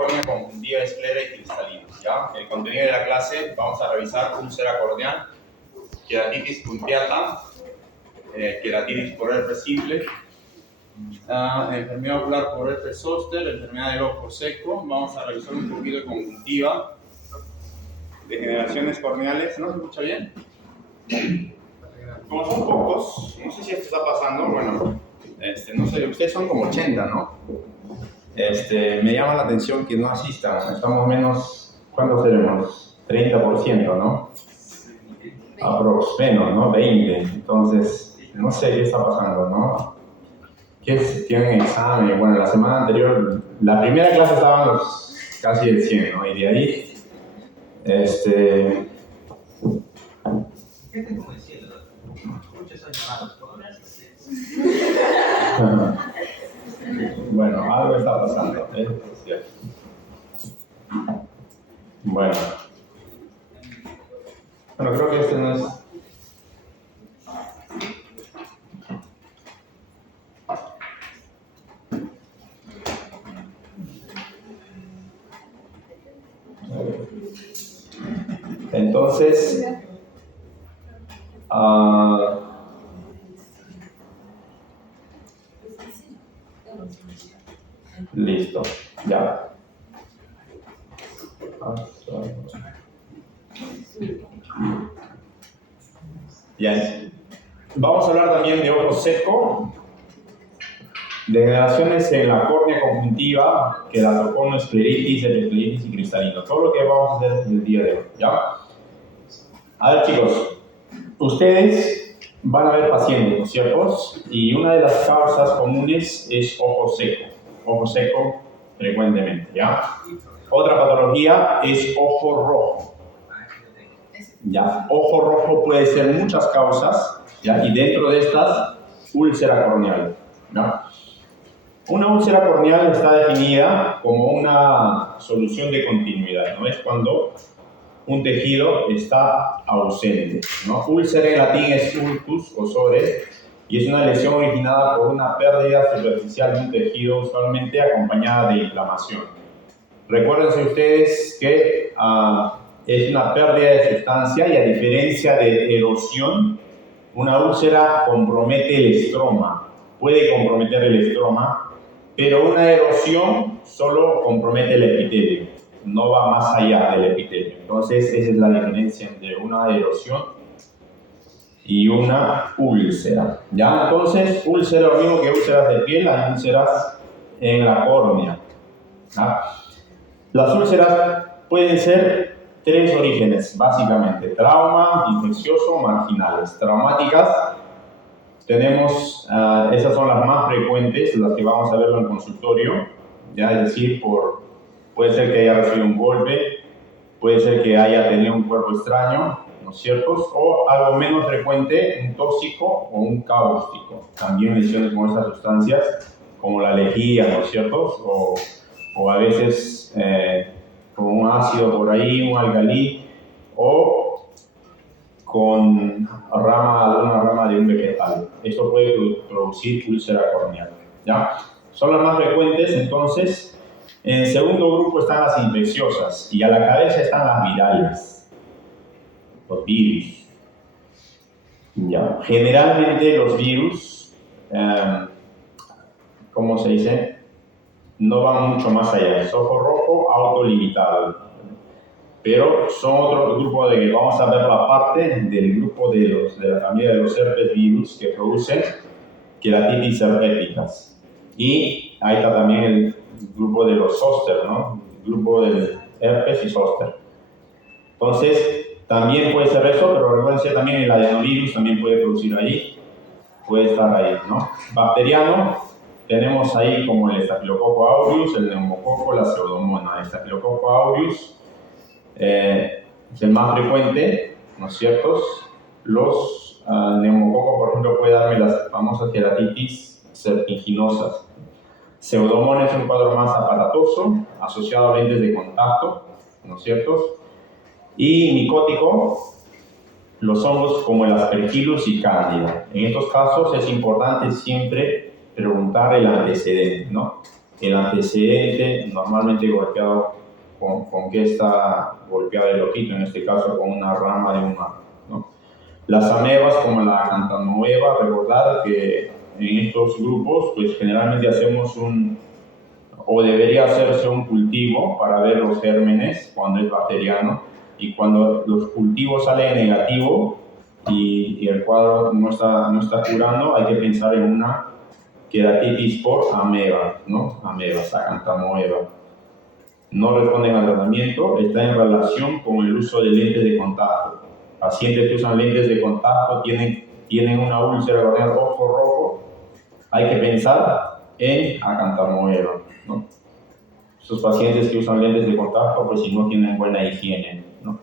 córnea conjuntiva esclera y cristalinos, ¿ya? El contenido de la clase, vamos a revisar úlcera corneal, queratitis puncteata, queratitis por herpes simple, enfermedad ocular por herpes zóster, enfermedad del ojo seco. Vamos a revisar un poquito de conjuntiva, degeneraciones corneales. ¿No se escucha bien? Como son pocos, no sé si esto está pasando, bueno, no sé, ustedes son como 80, ¿no? Me llama la atención que no asistan, estamos menos, ¿cuántos seremos? 30%, ¿no? Aprox, menos, ¿no? 20, entonces, no sé qué está pasando, ¿no? ¿Qué es? Tienen examen, bueno, la semana anterior, la primera clase estaban los casi el 100, ¿no? Y de ahí, ¿Qué te como decía? Muchos años llamados por bueno, algo está pasando, es cierto. Bueno, creo que este no es. Entonces, listo, ya. Bien. Vamos a hablar también de ojo seco, degeneraciones en la córnea conjuntiva, queratocono, escleritis, epidermolitis y cristalino. Todo lo que vamos a hacer el día de hoy, ¿ya? A ver, chicos, ustedes van a ver pacientes, ¿no es cierto? Y una de las causas comunes es ojo seco frecuentemente, ¿ya? Otra patología es ojo rojo, ¿ya? Ojo rojo puede ser muchas causas, ¿ya? Y dentro de estas, úlcera corneal, ¿ya? Una úlcera corneal está definida como una solución de continuidad, ¿no? Es cuando un tejido está ausente, ¿no? Úlcera en latín es ulcus o sore, y es una lesión originada por una pérdida superficial de un tejido, usualmente acompañada de inflamación. Recuérdense ustedes que es una pérdida de sustancia y a diferencia de erosión, una úlcera compromete el estroma, puede comprometer el estroma, pero una erosión solo compromete el epitelio, no va más allá del epitelio. Entonces, esa es la diferencia entre una erosión y una úlcera. ¿Ya? Entonces, úlcera lo mismo que úlceras de piel, hay úlceras en la córnea. ¿Ya? Las úlceras pueden ser tres orígenes, básicamente: trauma, infeccioso, marginales. Traumáticas, tenemos, esas son las más frecuentes, las que vamos a ver en el consultorio, ya, es decir, puede ser que haya recibido un golpe, puede ser que haya tenido un cuerpo extraño, ¿no es cierto? O algo menos frecuente, un tóxico o un cáustico. También lesiones con estas sustancias, como la lejía, ¿no es cierto? O a veces con un ácido por ahí, un algalí, o con una rama de un vegetal. Esto puede producir úlcera corneal, ¿ya? Son las más frecuentes, entonces. En el segundo grupo están las infecciosas y a la cabeza están las virales, los virus. ¿Ya? Generalmente los virus, ¿cómo se dice? No van mucho más allá. Es ojo rojo autolimitado. Pero son otro grupo de que vamos a ver la parte del grupo de la familia de los herpes virus que producen queratitis herpéticas. Y ahí está también el grupo de los zóster, ¿no? El grupo del herpes y zóster. Entonces, también puede ser eso, pero recuerden también el adenovirus también puede producir ahí, puede estar ahí, ¿no? Bacteriano, tenemos ahí como el estafilococo aureus, el neumococo, la pseudomonas. El estafilococo aureus es el más frecuente, ¿no es cierto? Los neumococos, por ejemplo, puede darme las famosas queratitis serpiginosas. Pseudomonas es un cuadro más aparatoso, asociado a lentes de contacto, ¿no es cierto? Y micótico, los hongos como el Aspergillus y Candida. En estos casos es importante siempre preguntar el antecedente, ¿no? el antecedente, normalmente golpeado con qué está golpeado el ojito, en este caso con una rama de un árbol, ¿no? Las amebas como la cantamoeba, recordar que en estos grupos pues generalmente hacemos o debería hacerse un cultivo para ver los gérmenes cuando es bacteriano, y cuando los cultivos salen negativo y el cuadro no está curando, hay que pensar en una queratitis por ameba, ¿no? Amebas, acantamoeba. No responden al tratamiento, está en relación con el uso de lentes de contacto. Pacientes que usan lentes de contacto tienen una úlcera corneal ojo rojo, hay que pensar en acantamoeba, ¿no? Esos pacientes que usan lentes de contacto, pues si no tienen buena higiene, ¿no?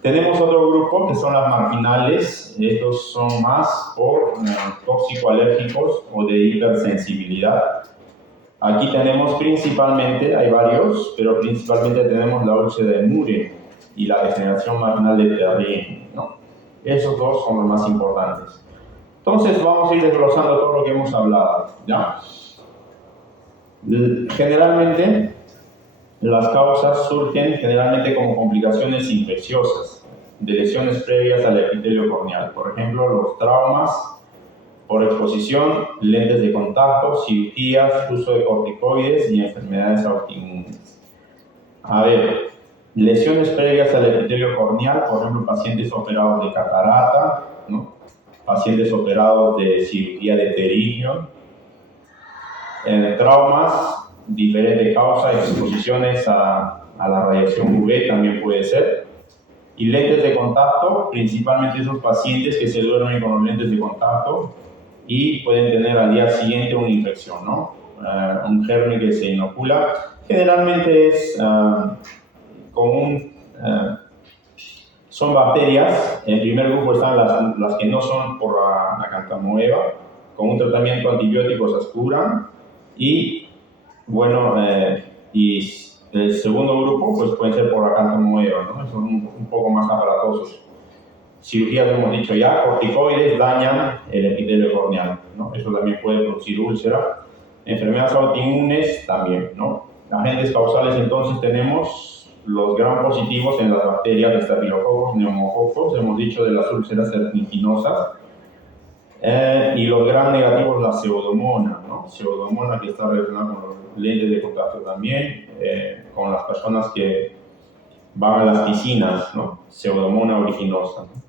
Tenemos otro grupo que son las marginales. Estos son más por tóxico-alérgicos o de hipersensibilidad. Aquí tenemos principalmente, hay varios, pero principalmente tenemos la úlcera de Murie y la degeneración marginal de Terrien, ¿no? Esos dos son los más importantes. Entonces vamos a ir desglosando todo lo que hemos hablado, ¿ya? Generalmente, las causas surgen generalmente como complicaciones infecciosas de lesiones previas al epitelio corneal. Por ejemplo, los traumas por exposición, lentes de contacto, cirugías, uso de corticoides y enfermedades autoinmunes. A ver, lesiones previas al epitelio corneal, por ejemplo, pacientes operados de catarata, ¿no? Pacientes operados de cirugía de pterigio, traumas, diferente causa, exposiciones a la radiación UV también puede ser. Y lentes de contacto, principalmente esos pacientes que se duermen con los lentes de contacto y pueden tener al día siguiente una infección, ¿no? Un germen que se inocula. Generalmente es común, son bacterias. En primer grupo están las que no son por la cantamoeba. Con un tratamiento antibiótico se curan. Y bueno, y el segundo grupo pues pueden ser por la cantamoeba, ¿no? Son un poco más aparatosos. Cirugías, hemos dicho ya, corticoides dañan el epitelio corneal, ¿no? Eso también puede producir úlcera. Enfermedades autoinmunes también, ¿no? Agentes causales, entonces tenemos los gram positivos en las bacterias de estafilococos, neumococos, hemos dicho de las úlceras serpiginosas, y los gram negativos, la pseudomonas, ¿no? Pseudomonas que está relacionada con los lentes de contacto también, con las personas que van a las piscinas, ¿no? Pseudomonas originosa, ¿no?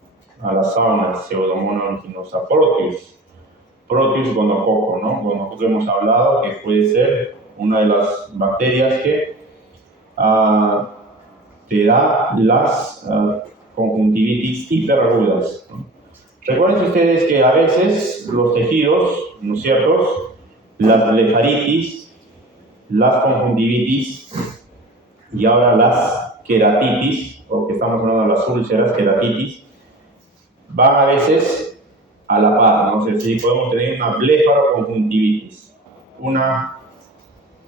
A las saunas, pseudomonas originosa. Proteus gonococo, ¿no? Gonococo hemos hablado que puede ser una de las bacterias que te da las conjuntivitis hiperagudas, ¿no? Recuerden ustedes que a veces los tejidos, ¿no es cierto?, las blefaritis, las conjuntivitis y ahora las queratitis, porque estamos hablando de las úlceras, queratitis, van a veces a la par, ¿no? Es decir, podemos tener una blefaroconjuntivitis, una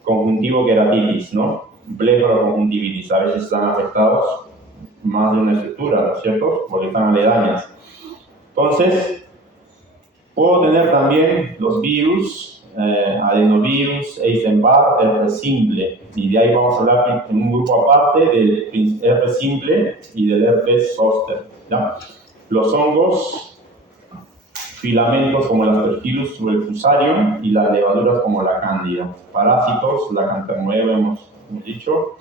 conjuntivo-queratitis, ¿no? Blefaroconjuntivitis, a veces están afectados más de una estructura, ¿no es cierto?, porque están aledañas. Entonces, puedo tener también los virus, adenovirus, Epstein-Barr, herpes simple, y de ahí vamos a hablar en un grupo aparte del herpes simple y del herpes zóster, ¿ya? Los hongos, filamentos como el Aspergillus o el Fusarium y las levaduras como la cándida. Parásitos, la cantamoeba hemos dicho.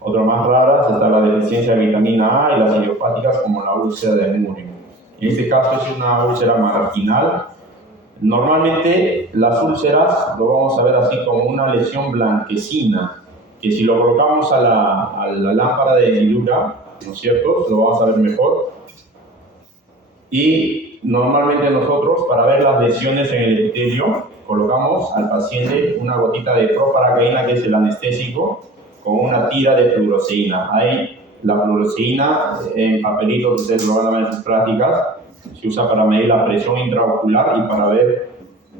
Otras más raras está la deficiencia de vitamina A y las idiopáticas como la úlcera de Murie. En este caso es una úlcera marginal. Normalmente las úlceras lo vamos a ver así como una lesión blanquecina, que si lo colocamos a la lámpara de Hilura, ¿no es cierto?, lo vamos a ver mejor. Y normalmente nosotros, para ver las lesiones en el epitelio, colocamos al paciente una gotita de proparacaína, que es el anestésico, con una tira de fluoroceína. Hay la fluoroceína en papelitos, ustedes lo van a ver en sus prácticas, se usa para medir la presión intraocular y para ver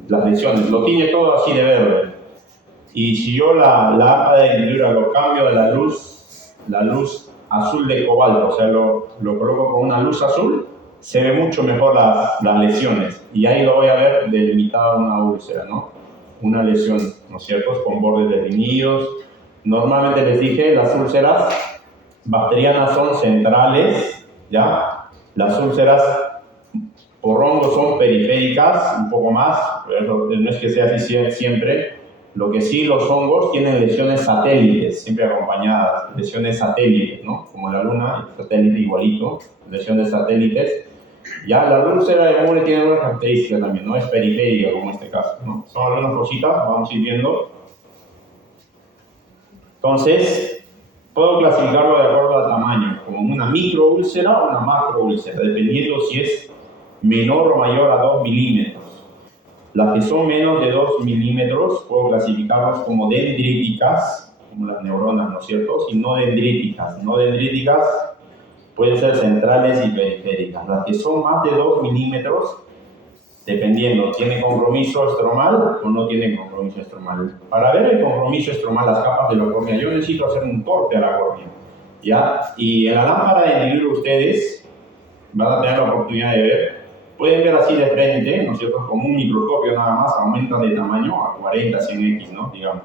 las lesiones. Lo tiñe todo así de verde. Y si yo la lámpara de Hilura lo cambio de la luz azul de cobalto, o sea, lo coloco con una luz azul, se ve mucho mejor las lesiones. Y ahí lo voy a ver delimitada una úlcera, ¿no? una lesión, ¿no es cierto?, con bordes definidos. Normalmente les dije, las úlceras bacterianas son centrales, ¿ya? Las úlceras por hongos son periféricas, un poco más, pero no es que sea así siempre. Lo que sí, los hongos tienen lesiones satélites, siempre acompañadas, lesiones satélites, ¿no? Como la luna, satélite igualito, lesiones satélites. Ya la úlcera de Moore tiene una característica también, no es periférica como en este caso, ¿no? Son algunas cositas, vamos a ir viendo. Entonces, puedo clasificarlo de acuerdo al tamaño, como una microúlcera o una macroúlcera, dependiendo si es menor o mayor a 2 milímetros. Las que son menos de 2 milímetros puedo clasificarlas como dendríticas, como las neuronas, ¿no es cierto? Y no dendríticas. No dendríticas pueden ser centrales y periféricas. Las que son más de 2 milímetros, dependiendo, ¿tienen compromiso estromal o no tienen compromiso estromal? Para ver el compromiso estromal, las capas de la córnea, yo necesito hacer un corte a la córnea, ¿ya? Y en la lámpara del libro ustedes van a tener la oportunidad de ver, pueden ver así de frente, ¿no es cierto? Como un microscopio nada más, aumentan de tamaño a 40, 100x, ¿no? Digamos.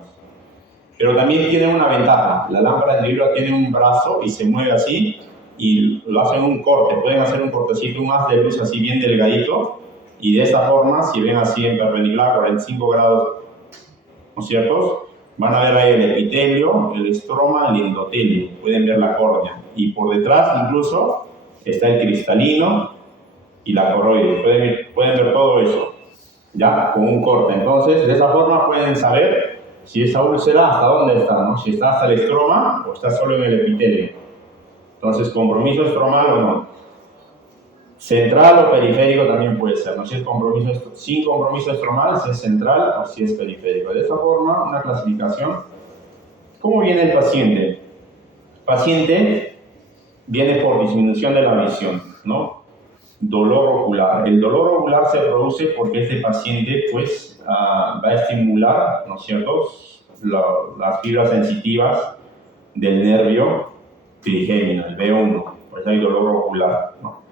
Pero también tiene una ventaja, la lámpara del libro tiene un brazo y se mueve así, y lo hacen un corte, pueden hacer un cortecito más de luz así bien delgadito, y de esta forma, si ven así en perpendicular, 45 grados, ¿no es cierto?, van a ver ahí el epitelio, el estroma, el endotelio, pueden ver la córnea, y por detrás incluso está el cristalino y la coroide, pueden ver todo eso, ya, con un corte. Entonces, de esa forma pueden saber si esa úlcera hasta dónde está, ¿no? Si está hasta el estroma o está solo en el epitelio. Entonces, compromiso estromal o no. Central o periférico también puede ser, ¿no? Si es sin compromiso estromal, si es central o si es periférico. De esa forma, una clasificación. ¿Cómo viene el paciente? El paciente viene por disminución de la visión, ¿no? Dolor ocular. El dolor ocular se produce porque este paciente, pues, va a estimular, ¿no es cierto?, las fibras sensitivas del nervio trigémino, el B1, pues hay dolor ocular, ¿no?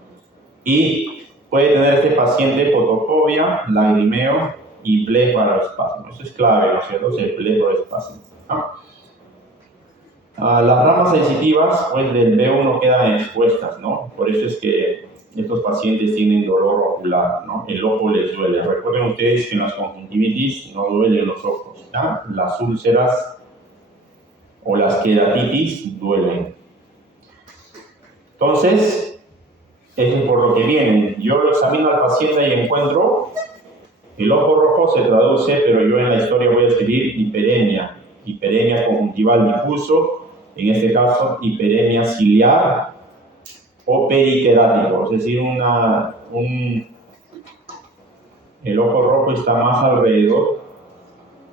Y puede tener este paciente fotofobia, lagrimeo y blefaroespasmo. Eso es clave, ¿no es cierto? Es el blefaroespasmo. Las ramas sensitivas, pues, del B1 quedan expuestas, ¿no? Por eso es que estos pacientes tienen dolor ocular, ¿no? El ojo les duele. Recuerden ustedes que en las conjuntivitis no duelen los ojos, ¿ya? Las úlceras o las queratitis duelen. Entonces, eso es por lo que vienen. Yo lo examino al paciente y encuentro el ojo rojo, se traduce, pero yo en la historia voy a escribir hiperemia conjuntival difuso, en este caso hiperemia ciliar o periquerático, es decir, el ojo rojo está más alrededor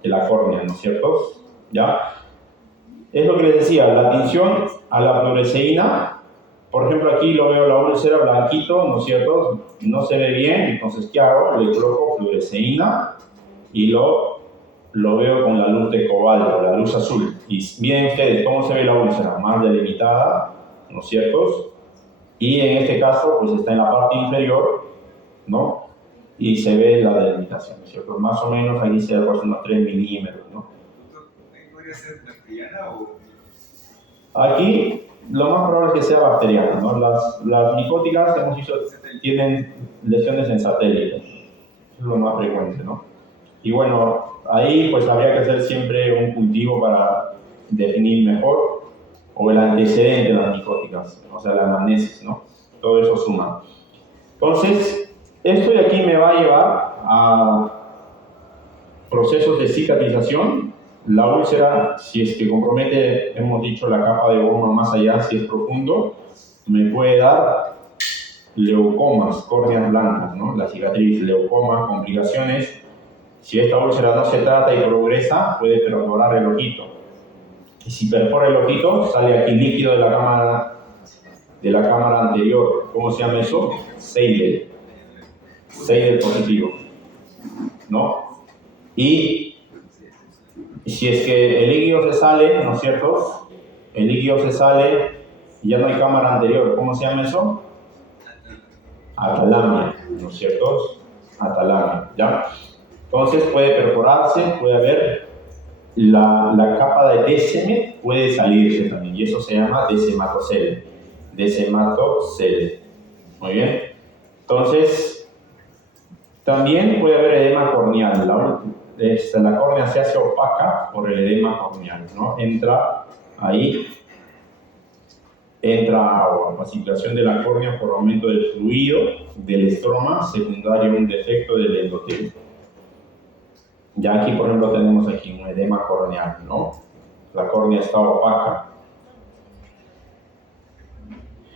de la córnea, ¿no es cierto? ¿Ya? Es lo que les decía, la atención a la fluoresceína. Por ejemplo, aquí lo veo la úlcera blanquito, ¿no es cierto? No se ve bien, entonces, ¿qué hago? Le coloco fluoresceína y lo veo con la luz de cobalto, la luz azul. Y miren ustedes cómo se ve la úlcera, más delimitada, ¿no es cierto? Y en este caso, pues está en la parte inferior, ¿no? Y se ve la delimitación, ¿no es cierto? Más o menos aquí se da unos 3 milímetros, ¿no? ¿Podría ser bacteriana o...? Aquí lo más probable es que sea bacteriana, ¿no? Las micóticas tienen lesiones en satélite, es lo más frecuente, ¿no? Y bueno, ahí pues habría que hacer siempre un cultivo para definir mejor, o el antecedente de las micóticas, o sea, la anamnesis, ¿no? Todo eso suma. Entonces, esto de aquí me va a llevar a procesos de cicatrización. La úlcera, si es que compromete, hemos dicho, la capa de goma más allá, si es profundo, me puede dar leucomas, córneas blancas, ¿no? La cicatriz, leucoma, complicaciones. Si esta úlcera no se trata y progresa, puede perforar el ojito. Y si perfora el ojito, sale aquí líquido de la cámara anterior. ¿Cómo se llama eso? Seidel. Seidel positivo, ¿no? Y si es que el líquido se sale, ¿no es cierto? El líquido se sale y ya no hay cámara anterior. ¿Cómo se llama eso? Atalamia, ¿no es cierto? Atalamia, ¿ya? Entonces puede perforarse, puede haber la capa de deseme, puede salirse también, y eso se llama desematocele. Desematocele. Muy bien. Entonces, también puede haber edema corneal. La córnea se hace opaca por el edema corneal, ¿no? Entra agua, pacificación de la córnea por aumento del fluido del estroma secundario a un defecto del endotelio. Ya aquí, por ejemplo, tenemos aquí un edema corneal, ¿no? La córnea está opaca.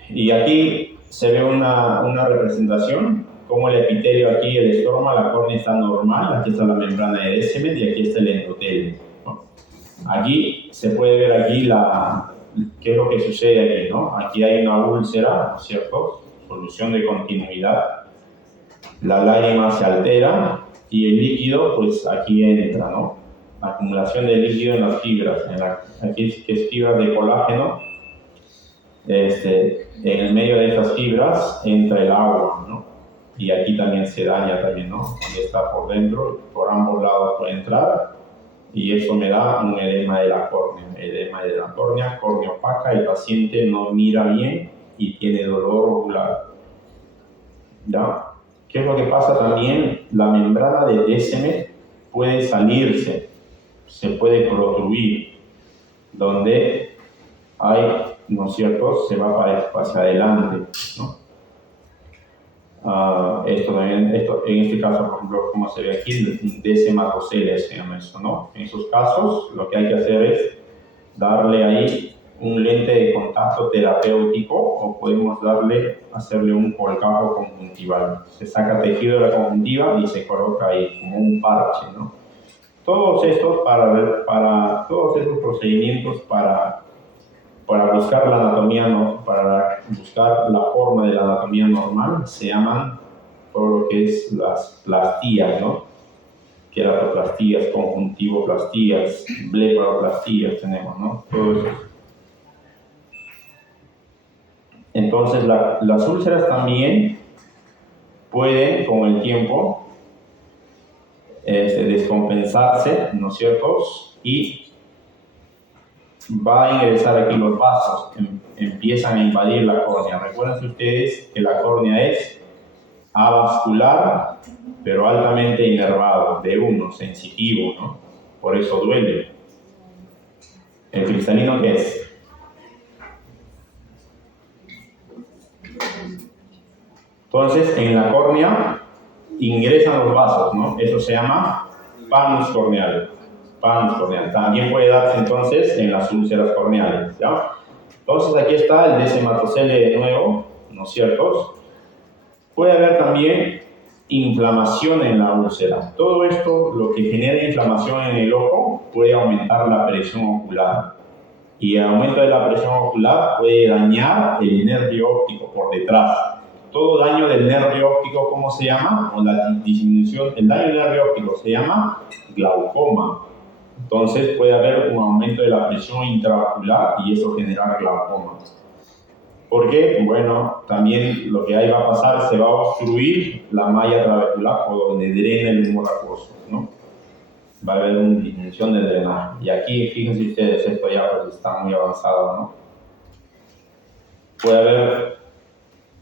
Y aquí se ve una representación, como el epitelio aquí, el estroma, la córnea está normal, aquí está la membrana de Descemet y aquí está el endotelio, ¿no? Aquí se puede ver aquí qué es lo que sucede aquí, ¿no? Aquí hay una úlcera, ¿no es cierto? Solución de continuidad. La lágrima se altera y el líquido, pues aquí entra, ¿no? Acumulación de líquido en las fibras. Aquí que es fibra de colágeno. En el medio de estas fibras entra el agua, ¿no? Y aquí también se daña también, ¿no? Cuando está por dentro, por ambos lados puede entrar. Y eso me da un edema de la córnea, córnea opaca, el paciente no mira bien y tiene dolor ocular. ¿Ya? ¿Qué es lo que pasa también? La membrana de Descemet puede salirse, se puede protruir, donde hay, ¿no es cierto?, se va hacia adelante, ¿no? En este caso, por ejemplo, como se ve aquí, desematocele se llama eso, ¿no? En esos casos, lo que hay que hacer es darle ahí un lente de contacto terapéutico o podemos hacerle un colgajo conjuntival. Se saca tejido de la conjuntiva y se coloca ahí como un parche, ¿no? Todos estos todos esos procedimientos para buscar la anatomía, ¿no? Para buscar la forma de la anatomía normal se llaman todo lo que es las plastías, ¿no? Queratoplastías, conjuntivoplastías, blefaroplastías tenemos, ¿no? Todo eso. Entonces, las úlceras también pueden, con el tiempo, descompensarse, ¿no es cierto? Y va a ingresar aquí los vasos, empiezan a invadir la córnea. Recuerden ustedes que la córnea es avascular, pero altamente inervado, sensitivo, ¿no? Por eso duele. ¿El cristalino qué es? Entonces, en la córnea ingresan los vasos, ¿no? Eso se llama panus corneal. Panus corneal. También puede darse entonces en las úlceras corneales, ¿ya? Entonces, aquí está el desematocele de nuevo, ¿no es cierto? Puede haber también inflamación en la úlcera. Todo esto, lo que genera inflamación en el ojo, puede aumentar la presión ocular. Y el aumento de la presión ocular puede dañar el nervio óptico por detrás. Todo daño del nervio óptico, ¿cómo se llama? O la disminución, el daño del nervio óptico se llama glaucoma. Entonces puede haber un aumento de la presión intraocular y eso genera glaucoma. ¿Por qué? Bueno, también lo que ahí va a pasar, se va a obstruir la malla trabecular por donde drena el humor acuoso, ¿no? Va a haber una disminución del drenaje. Y aquí, fíjense ustedes, esto ya pues está muy avanzado, ¿no? Puede haber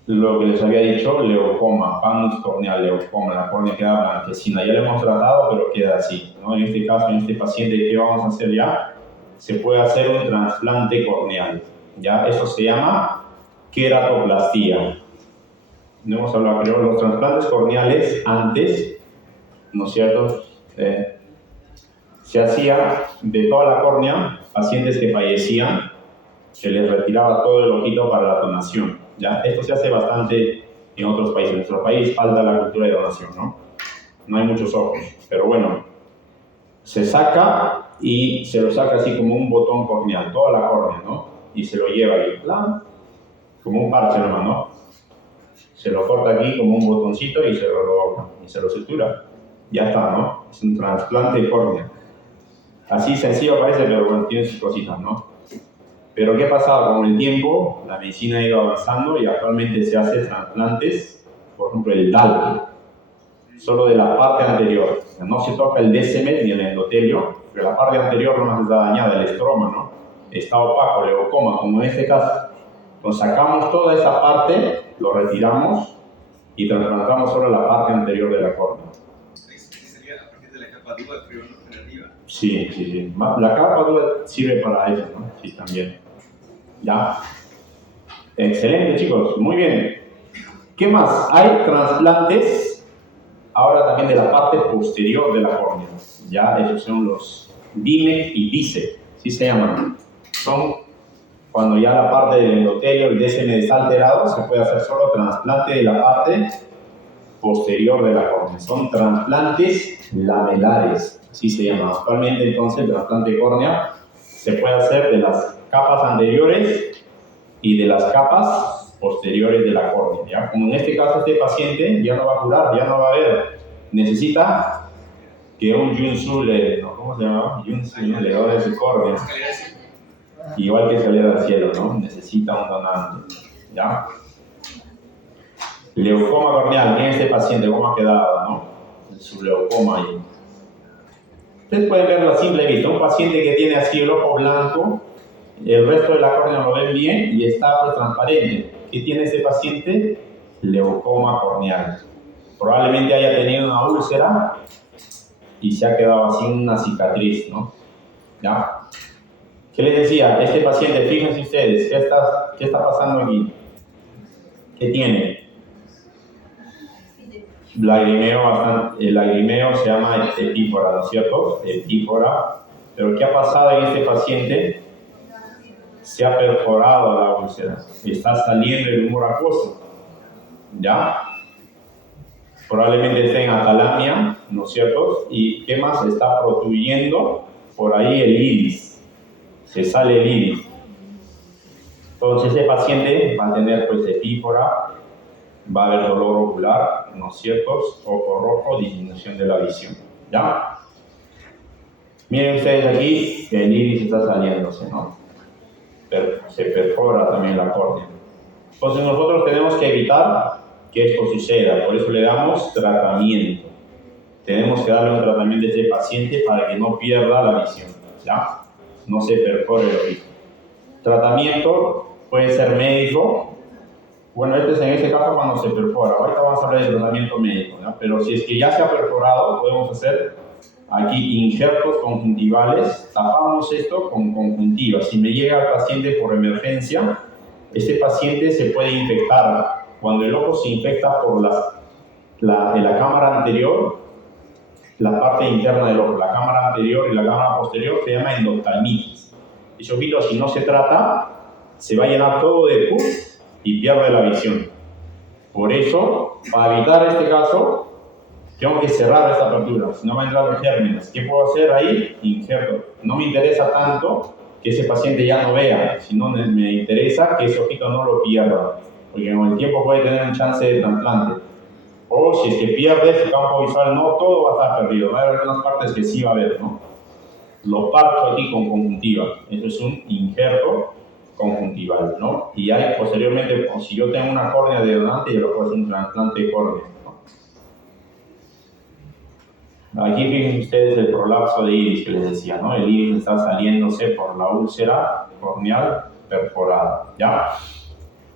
lo que les había dicho, leucoma, panus corneal, leucoma, la córnea queda blanquecina. Ya lo hemos tratado, pero queda así, ¿no? En este caso, en este paciente, ¿qué vamos a hacer ya? Se puede hacer un trasplante corneal, ¿ya? Eso se llama queratoplastía. No hemos hablado, pero los trasplantes corneales antes, ¿no es cierto? Se hacía de toda la córnea, pacientes que fallecían, se les retiraba todo el ojito para la donación, ¿ya? Esto se hace bastante en otros países. En nuestro país falta la cultura de donación, ¿no? No hay muchos ojos, pero bueno, se saca y se lo saca así como un botón corneal, toda la córnea, ¿no? Y se lo lleva ahí, plan, como un parche nomás, ¿no? Se lo corta aquí como un botoncito y se lo sutura. Ya está, ¿no? Es un trasplante de córnea. Así sencillo parece, pero bueno, tiene sus cositas, ¿no? Pero ¿qué pasa? Con el tiempo, la medicina ha ido avanzando y actualmente se hace trasplantes, por ejemplo, el DALP. solo de la parte anterior. O sea, no se toca el décime ni el endotelio, pero la parte anterior nomás está dañada, el estroma, ¿no? Está opaco, leucoma, como en este caso. Entonces sacamos toda esa parte, lo retiramos y trasplantamos solo la parte anterior de la córnea. Sería a partir de la capa dura, pero no relativa. Sí. La capa dura sirve para eso, ¿no? Sí, también. ¿Ya? Excelente, chicos. Muy bien. ¿Qué más? Hay trasplantes ahora también de la parte posterior de la córnea. Ya, esos son los DIMEC y DICE, ¿sí se llaman? Son cuando ya la parte del endotelio, el DSM está alterado, se puede hacer solo trasplante de la parte posterior de la córnea. Son trasplantes lamelares, así se llama. Actualmente entonces el trasplante de córnea se puede hacer de las capas anteriores y de las capas posteriores de la córnea. ¿Ya? Como en este caso este paciente ya no va a curar, ya no va a ver, necesita que un Junsu le, ¿no? ¿Cómo se llama? Junsu le dore su córnea. Igual que escalera al cielo, ¿no? Necesita un donante. ¿Ya? Leucoma corneal, ¿quién es este paciente? ¿Cómo ha quedado, no? Su leucoma ahí. Ustedes pueden verlo a simple vista. Un paciente que tiene así el ojo blanco, el resto de la córnea lo ven bien y está pues transparente. ¿Qué tiene ese paciente? Leucoma corneal. Probablemente haya tenido una úlcera y se ha quedado así una cicatriz, ¿no? ¿Ya? ¿Qué les decía? Este paciente, fíjense ustedes, ¿qué está pasando aquí? ¿Qué tiene? Lagrimeo bastante, el lagrimeo se llama epífora, ¿no es cierto? Epífora. Pero ¿qué ha pasado en este paciente? Se ha perforado la úlcera, está saliendo el humor acuoso, ¿ya? Probablemente esté en atalamia, ¿no es cierto? ¿Y qué más? Está protuyendo por ahí el iris, se sale el iris. Entonces ese paciente va a tener pues epífora, va a haber dolor ocular, ¿no es cierto? Ojo rojo, disminución de la visión, ¿ya? Miren ustedes aquí, el iris está saliéndose, ¿no? Se perfora también la córnea. Entonces nosotros tenemos que evitar que esto suceda, por eso le damos tratamiento. Tenemos que darle un tratamiento a ese paciente para que no pierda la visión, ¿ya? No se perfore el oído. Tratamiento puede ser médico. Bueno, este es en este caso cuando se perfora. Ahorita vamos a hablar de tratamiento médico, ¿no? Pero si es que ya se ha perforado, podemos hacer aquí injertos conjuntivales. Tapamos esto con conjuntiva. Si me llega el paciente por emergencia, este paciente se puede infectar. Cuando el ojo se infecta por la cámara anterior, la parte interna del ojo, la cámara anterior y la cámara posterior, se llama endoftalmitis. Ese ojito, si no se trata, se va a llenar todo de pus y pierde la visión. Por eso, para evitar este caso, tengo que cerrar esta apertura, si no va a entrar los gérmenes. ¿Qué puedo hacer ahí? Injerto. No me interesa tanto que ese paciente ya no vea, sino me interesa que ese ojito no lo pierda, porque con el tiempo puede tener un chance de trasplante. O si es que pierde su campo visual, no todo va a estar perdido, va a haber algunas partes que sí va a haber, ¿no? Lo parto aquí con conjuntiva, eso es un injerto conjuntival, ¿no? Y hay posteriormente, si yo tengo una córnea de donante, yo lo puedo hacer un trasplante de córnea, ¿no? Aquí fíjense ustedes el prolapso de iris que les decía, ¿no? El iris está saliéndose por la úlcera corneal perforada, ¿ya?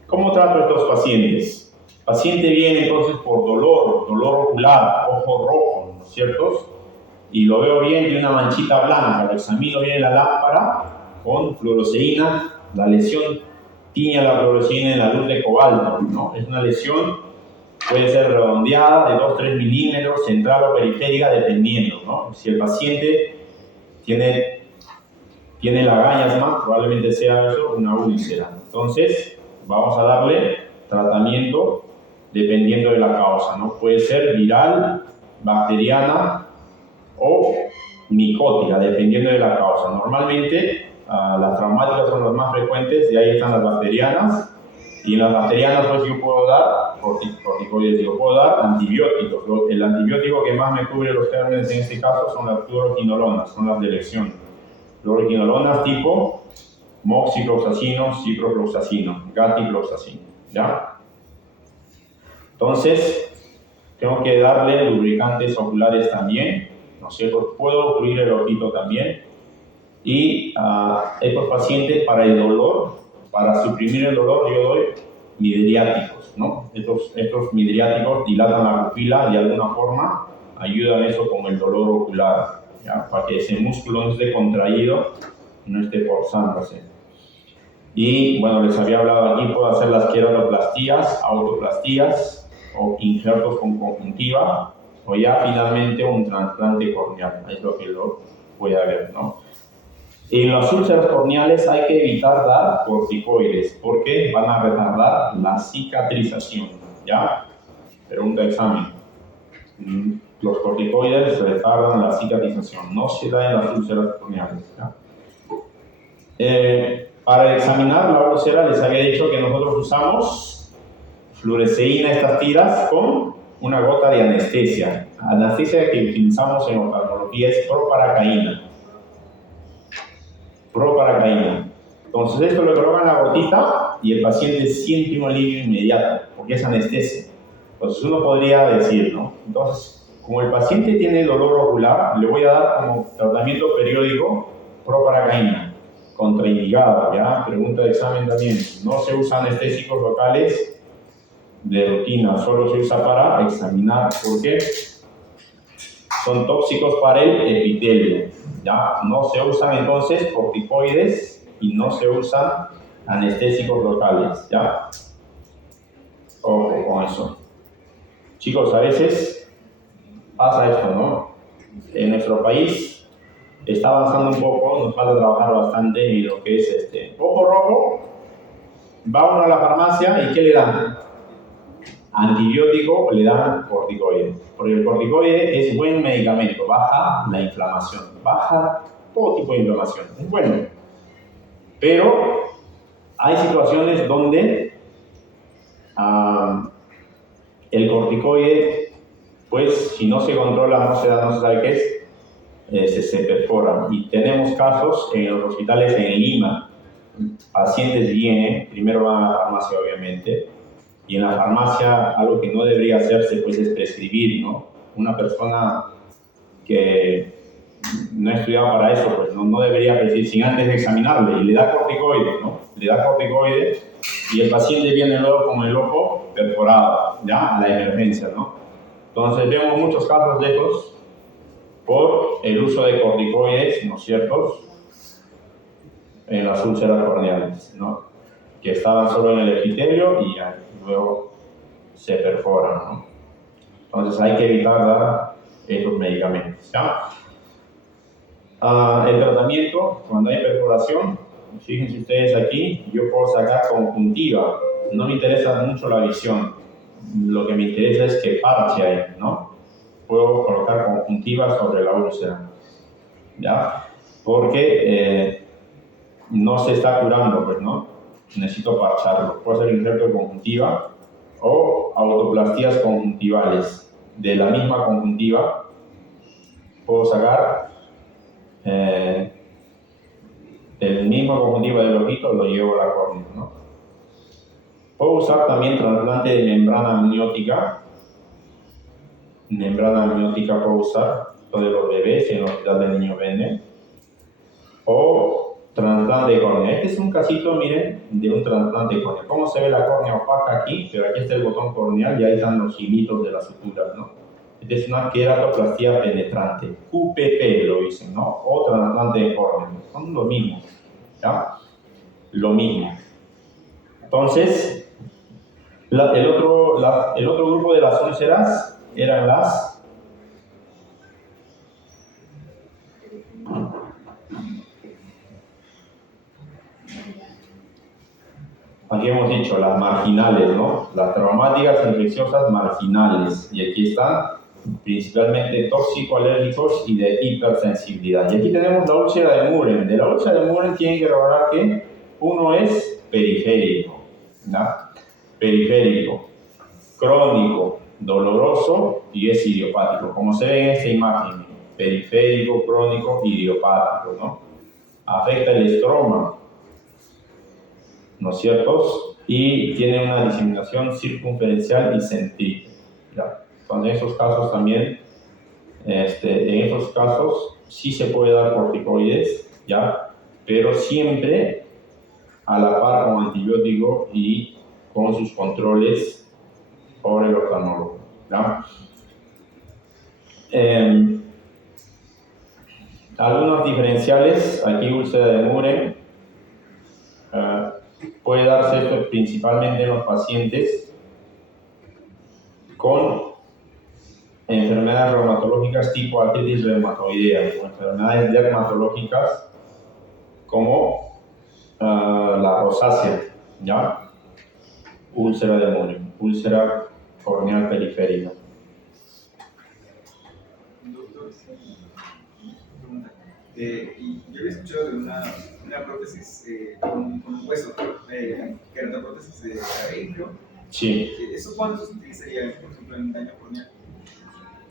¿Cómo trato a estos pacientes? El paciente viene entonces por dolor ocular, ojo rojo, ¿no es cierto? Y lo veo bien, tiene una manchita blanca, lo examino bien en la lámpara con fluoresceína, la lesión tiñe la fluoresceína en la luz de cobalto, ¿no? Es una lesión, puede ser redondeada de 2-3 milímetros, central o periférica, dependiendo, ¿no? Si el paciente tiene lagañas más, probablemente sea eso una úlcera. Entonces, vamos a darle tratamiento dependiendo de la causa, ¿no? Puede ser viral, bacteriana o micótica, dependiendo de la causa. Normalmente las traumáticas son las más frecuentes, y ahí están las bacterianas, y en las bacterianas pues yo puedo dar corticoides, puedo dar antibióticos. El antibiótico que más me cubre los gérmenes en este caso son las fluoroquinolonas, son las de elección. Fluoroquinolonas tipo moxifloxacino, ciprofloxacino, gatifloxacino, ¿ya? Entonces, tengo que darle lubricantes oculares también, ¿no es cierto? Puedo ocluir el ojito también. Y estos pacientes para el dolor, para suprimir el dolor, yo doy midriáticos, ¿no? Estos midriáticos dilatan la pupila de alguna forma, ayudan a eso con el dolor ocular, ¿ya? Para que ese músculo no esté contraído, no esté forzándose. Y bueno, les había hablado aquí, puedo hacer las queratoplastías, autoplastías o injertos con conjuntiva, o ya finalmente un trasplante corneal, es lo que lo voy a ver, ¿no? En las úlceras corneales hay que evitar dar corticoides porque van a retardar la cicatrización, ¿ya? Pregunta de examen. Los corticoides retardan la cicatrización, no se da en las úlceras corneales, ¿ya? Para examinar la úlcera les había dicho que nosotros usamos fluoresceína, estas tiras, con una gota de anestesia. La anestesia que utilizamos en oftalmología es proparacaína. Proparacaína. Entonces esto le colocan la gotita y el paciente siente un alivio inmediato, porque es anestesia. Entonces uno podría decir, ¿no? Entonces, como el paciente tiene dolor ocular, le voy a dar como tratamiento periódico proparacaína. Contraindicado, ¿ya? Pregunta de examen también. No se usan anestésicos locales de rutina, solo se usa para examinar. ¿Por qué? Son tóxicos para el epitelio, ¿ya? No se usan entonces corticoides y no se usan anestésicos locales, ¿ya? Ojo con eso. Chicos, a veces pasa esto, ¿no? En nuestro país está avanzando un poco, nos falta trabajar bastante en lo que es ojo rojo. Va uno a la farmacia y ¿qué le dan? Antibiótico, le dan corticoide. Porque el corticoide es buen medicamento, baja la inflamación, baja todo tipo de inflamación, es bueno. Pero hay situaciones donde el corticoide, pues si no se controla, no se sabe qué es, se perfora. Y tenemos casos en los hospitales en Lima. Pacientes vienen, primero van a la farmacia obviamente, y en la farmacia algo que no debería hacerse pues es prescribir, ¿no? Una persona que no ha estudiado para eso, pues no debería prescribir sin antes de examinarle, y le da corticoide, ¿no? Le da corticoide y el paciente viene luego con el ojo perforado, ¿ya? A la emergencia, ¿no? Entonces vemos muchos casos de estos por el uso de corticoides, ¿no es cierto?, en las úlceras corneales, ¿no? Que estaban solo en el epitelio y luego se perforan, ¿no? Entonces hay que evitar dar estos medicamentos, ¿ya? El tratamiento, cuando hay perforación, fíjense ustedes aquí, yo puedo sacar conjuntiva, no me interesa mucho la visión, lo que me interesa es que parche ahí, ¿no? Puedo colocar conjuntiva sobre la úlcera, ¿ya? Porque no se está curando, pues, ¿no? Necesito parcharlo. Puedo hacer injerto de conjuntiva o autoplastías conjuntivales. De la misma conjuntiva puedo sacar del mismo conjuntiva del ojito, lo llevo a la córnea, ¿no? Puedo usar también trasplante de membrana amniótica. Membrana amniótica puedo usar de los bebés en el hospital del niño Bene. O trasplante de córnea. Este es un casito, miren, de un trasplante de córnea. ¿Cómo se ve la córnea opaca aquí? Pero aquí está el botón corneal y ahí están los hilitos de las suturas, ¿no? Esta es una queratoplastia penetrante. UPP lo dicen, ¿no? O trasplante de córnea. Son lo mismo, ¿ya? Lo mismo. Entonces, el otro grupo de las úlceras eran las... Aquí hemos dicho las marginales, ¿no? Las traumáticas infecciosas marginales. Y aquí están principalmente tóxico-alérgicos y de hipersensibilidad. Y aquí tenemos la úlcera de Muren. De la úlcera de Muren tienen que recordar que uno es periférico, ¿ya? Periférico, crónico, doloroso y es idiopático. Como se ve en esta imagen, periférico, crónico, idiopático, ¿no? Afecta el estroma, ¿no es cierto? Y tiene una diseminación circunferencial y centrífuga. Entonces en esos casos también, en esos casos sí se puede dar corticoides, ¿ya? Pero siempre a la par con antibiótico y con sus controles por el oftalmólogo, ¿ya? Algunos diferenciales, aquí úlcera de Muren, puede darse esto principalmente en los pacientes con enfermedades reumatológicas tipo artritis reumatoidea o enfermedades dermatológicas como la rosácea, ¿ya? Úlcera de Muren, úlcera corneal periférica. Doctor, pregunta. Y yo había escuchado de una prótesis con un hueso, queratoprótesis de cabello. Sí. ¿Eso cuándo se utilizaría, por ejemplo, en daño corneal?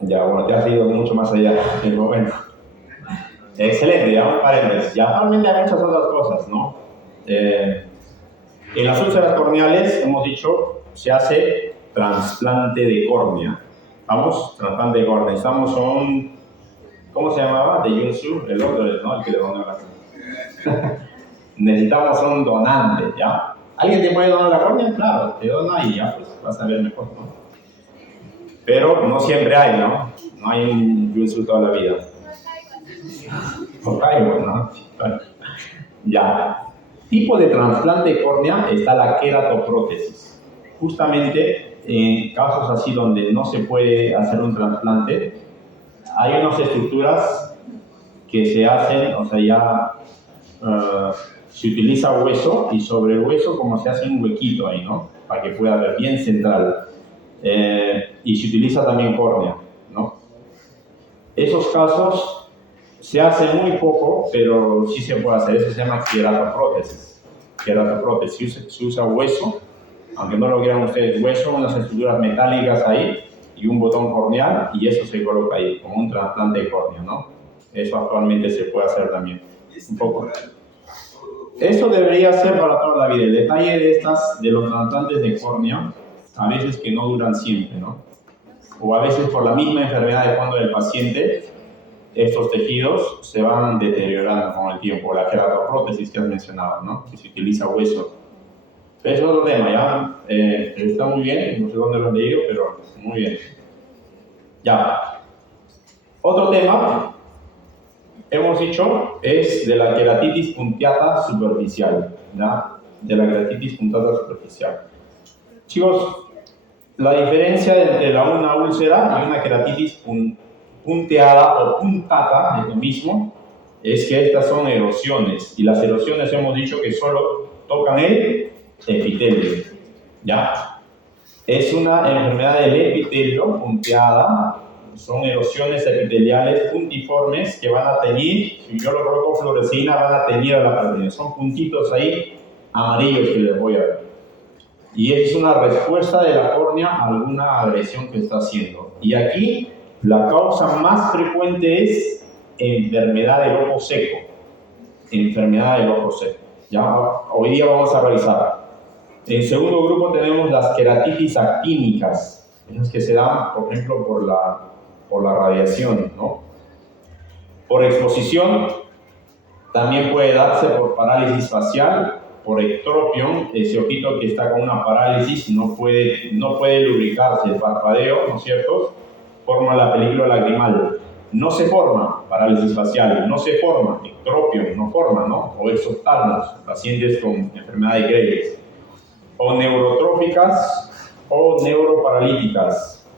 Ya, bueno, te has ido mucho más allá en el momento. Excelente, ya un paréntesis. Ya actualmente hay muchas otras cosas, ¿no? En las úlceras corneales, hemos dicho, se hace trasplante de córnea. Vamos, trasplante de córnea. Estamos con, ¿cómo se llamaba? De Yunsu, el otro, ¿no? El que le dona la córnea. Necesitamos un donante, ¿ya? ¿Alguien te puede donar la córnea? Claro, te dona y ya, pues vas a ver mejor, ¿no? Pero no siempre hay, ¿no? No hay un Yunsu toda la vida. Hokkaido, ¿no? Ya. Tipo de trasplante de córnea está la queratoprótesis. Justamente en casos así donde no se puede hacer un trasplante, hay unas estructuras que se hacen, o sea, ya se utiliza hueso y sobre el hueso como se hace un huequito ahí, ¿no? Para que pueda ver bien central. Y se utiliza también córnea, ¿no? Esos casos se hace muy poco, pero sí se puede hacer. Eso se llama queratoprótesis. Queratoprótesis. Se usa hueso, aunque no lo quieran ustedes, hueso, unas estructuras metálicas ahí y un botón corneal, y eso se coloca ahí, como un trasplante de córnea, ¿no? Eso actualmente se puede hacer también. Un poco. Eso debería ser para toda la vida. El detalle de los trasplantes de córnea, a veces que no duran siempre, ¿no? O a veces por la misma enfermedad de fondo del paciente, estos tejidos se van deteriorando con el tiempo. La queratoprótesis que has mencionado, ¿no? Que se utiliza hueso. Es otro tema, ya está muy bien, no sé dónde lo he leído, pero muy bien. Ya. Otro tema, hemos dicho, es de la queratitis punctata superficial, ¿ya? De la queratitis punctata superficial. Chicos, la diferencia entre una úlcera y una queratitis punteada o punctata, es lo mismo, es que estas son erosiones, y las erosiones hemos dicho que solo tocan el epitelio, ¿ya? Es una enfermedad del epitelio punteada, son erosiones epiteliales puntiformes que van a teñir, si yo lo coloco fluorescina, van a teñir a la pared, son puntitos ahí amarillos que les voy a ver. Y es una respuesta de la córnea a alguna agresión que está haciendo. Y aquí la causa más frecuente es enfermedad del ojo seco. Enfermedad del ojo seco. Ya, hoy día vamos a revisar. En segundo grupo tenemos las queratitis actínicas, esas que se dan, por ejemplo, por la radiación, ¿no? Por exposición, también puede darse por parálisis facial, por ectropión, ese ojito que está con una parálisis, no puede lubricarse el parpadeo, ¿no es cierto? Forma la película lagrimal. No se forma parálisis facial, no se forma ectropión, no forma, ¿no? O exoftalmos, pacientes con enfermedad de Graves. O neurotróficas o neuroparalíticas.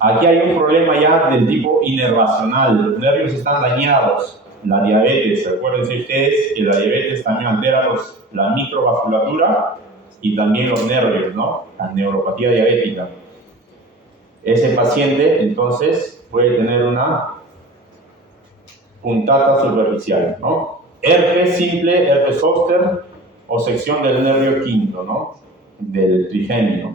Aquí hay un problema ya del tipo inervacional, los nervios están dañados. La diabetes, acuérdense ustedes que la diabetes también altera la microvasculatura y también los nervios, ¿no? La neuropatía diabética. Ese paciente entonces puede tener una punctata superficial, ¿no? Herpes simple, herpes zóster o sección del nervio quinto, ¿no? Del trigemio.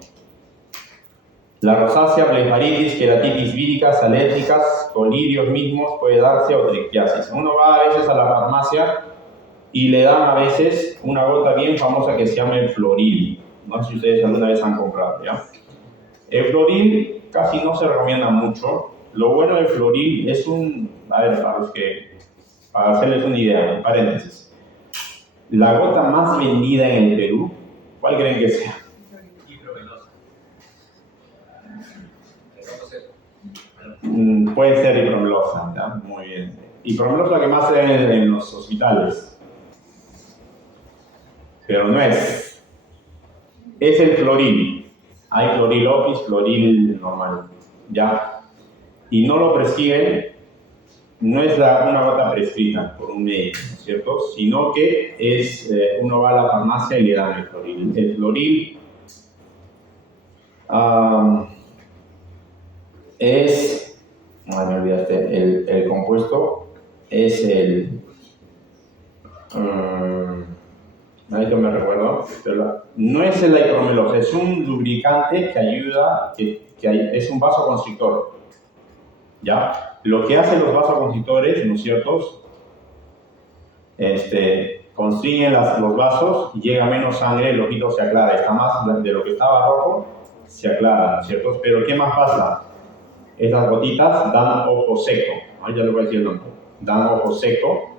La rosácea, blefaritis, queratitis víricas, alérgicas, colirios mismos, puede darse o triquiasis. Uno va a veces a la farmacia y le dan a veces una gota bien famosa que se llama el Floril. No sé si ustedes alguna vez han comprado, ¿ya? El Floril casi no se recomienda mucho. Lo bueno del Floril es para hacerles una idea, en paréntesis, la gota más vendida en el Perú, ¿cuál creen que sea? Puede ser hipromelosa, ¿ya? Muy bien. Hipromelosa es la que más se ve en los hospitales, pero no es. Es el Floril. Hay Floril Office, Floril normal, ¿ya? Y no lo prescriben, no es una gota prescrita por un médico, ¿no es cierto? Sino que uno va a la farmacia y le dan el Floril. El Floril me olvidaste, el compuesto es ahí que me recuerdo, pero no es el hipromelosa, es un lubricante que ayuda, es un vasoconstrictor, ¿ya? Lo que hacen los vasoconstrictores, ¿no es cierto? Constriñen los vasos, llega menos sangre, el ojito se aclara, está más de lo que estaba rojo, se aclara, ¿no es cierto? Pero ¿qué más pasa? Esas gotitas dan ojo seco, ¿no? Ya le voy a decir el nombre, dan ojo seco,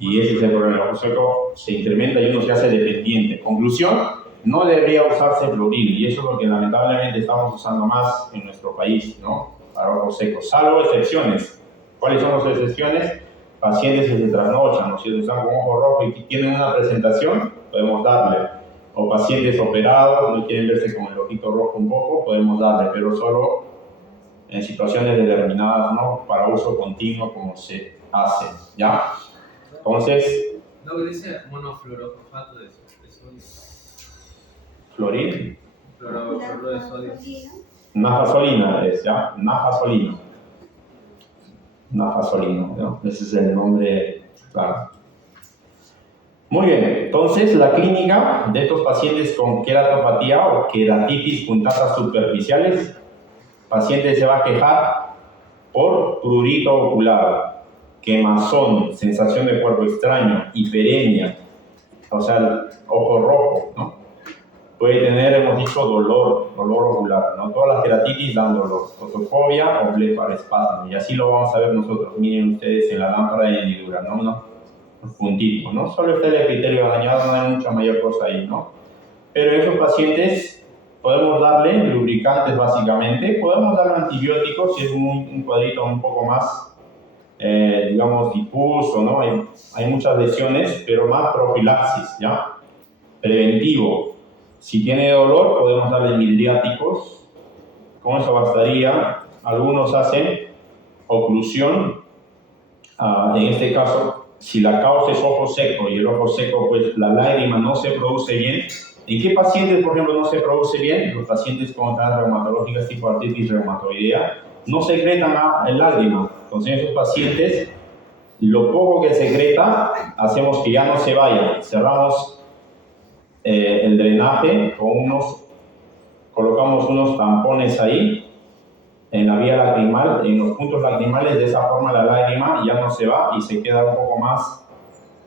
y ese es el problema. El ojo seco se incrementa y uno se hace dependiente. Conclusión, no debería usarse Floril, y eso es lo que lamentablemente estamos usando más en nuestro país, ¿no? Para ojo seco, salvo excepciones. ¿Cuáles son las excepciones? Pacientes que se trasnochan, ¿no es cierto? Están con ojo rojo y tienen una presentación, podemos darle. O pacientes operados, no quieren verse con el ojito rojo un poco, podemos darle, pero solo en situaciones determinadas, ¿no? Para uso continuo como se hace, ¿ya? Entonces... No, dice monofluorofosfato de sodio. ¿Floril? Fluoro de sodio. Nafasolina es, ¿ya? Nafasolina, ¿no? Ese es el nombre, claro. Muy bien, entonces la clínica de estos pacientes con queratopatía o queratitis puntata superficiales, paciente se va a quejar por prurito ocular, quemazón, sensación de cuerpo extraño, hiperemia, o sea, el ojo rojo, ¿no? Puede tener, hemos dicho, dolor ocular, ¿no? Todas las queratitis dan dolor, fotofobia o blefaroespasmo, y así lo vamos a ver nosotros. Miren ustedes en la lámpara de hendidura, ¿no? Un puntito, ¿no? Solo está el epitelio dañado, no hay mucha mayor cosa ahí, ¿no? Pero en esos pacientes podemos darle lubricantes básicamente, podemos darle antibióticos si es un cuadrito un poco más, digamos, difuso, ¿no? Hay muchas lesiones, pero más profilaxis, ¿ya? Preventivo. Si tiene dolor, podemos darle midriáticos, con eso bastaría. Algunos hacen oclusión, en este caso, si la causa es ojo seco y el ojo seco, pues la lágrima no se produce bien. ¿En qué pacientes, por ejemplo, no se produce bien? Los pacientes con enfermedades reumatológicas tipo artritis reumatoidea no secretan el lágrima. Entonces, en esos pacientes, lo poco que secreta, hacemos que ya no se vaya. Cerramos el drenaje colocamos unos tampones ahí en la vía lacrimal, en los puntos lacrimales. De esa forma la lágrima ya no se va y se queda un poco más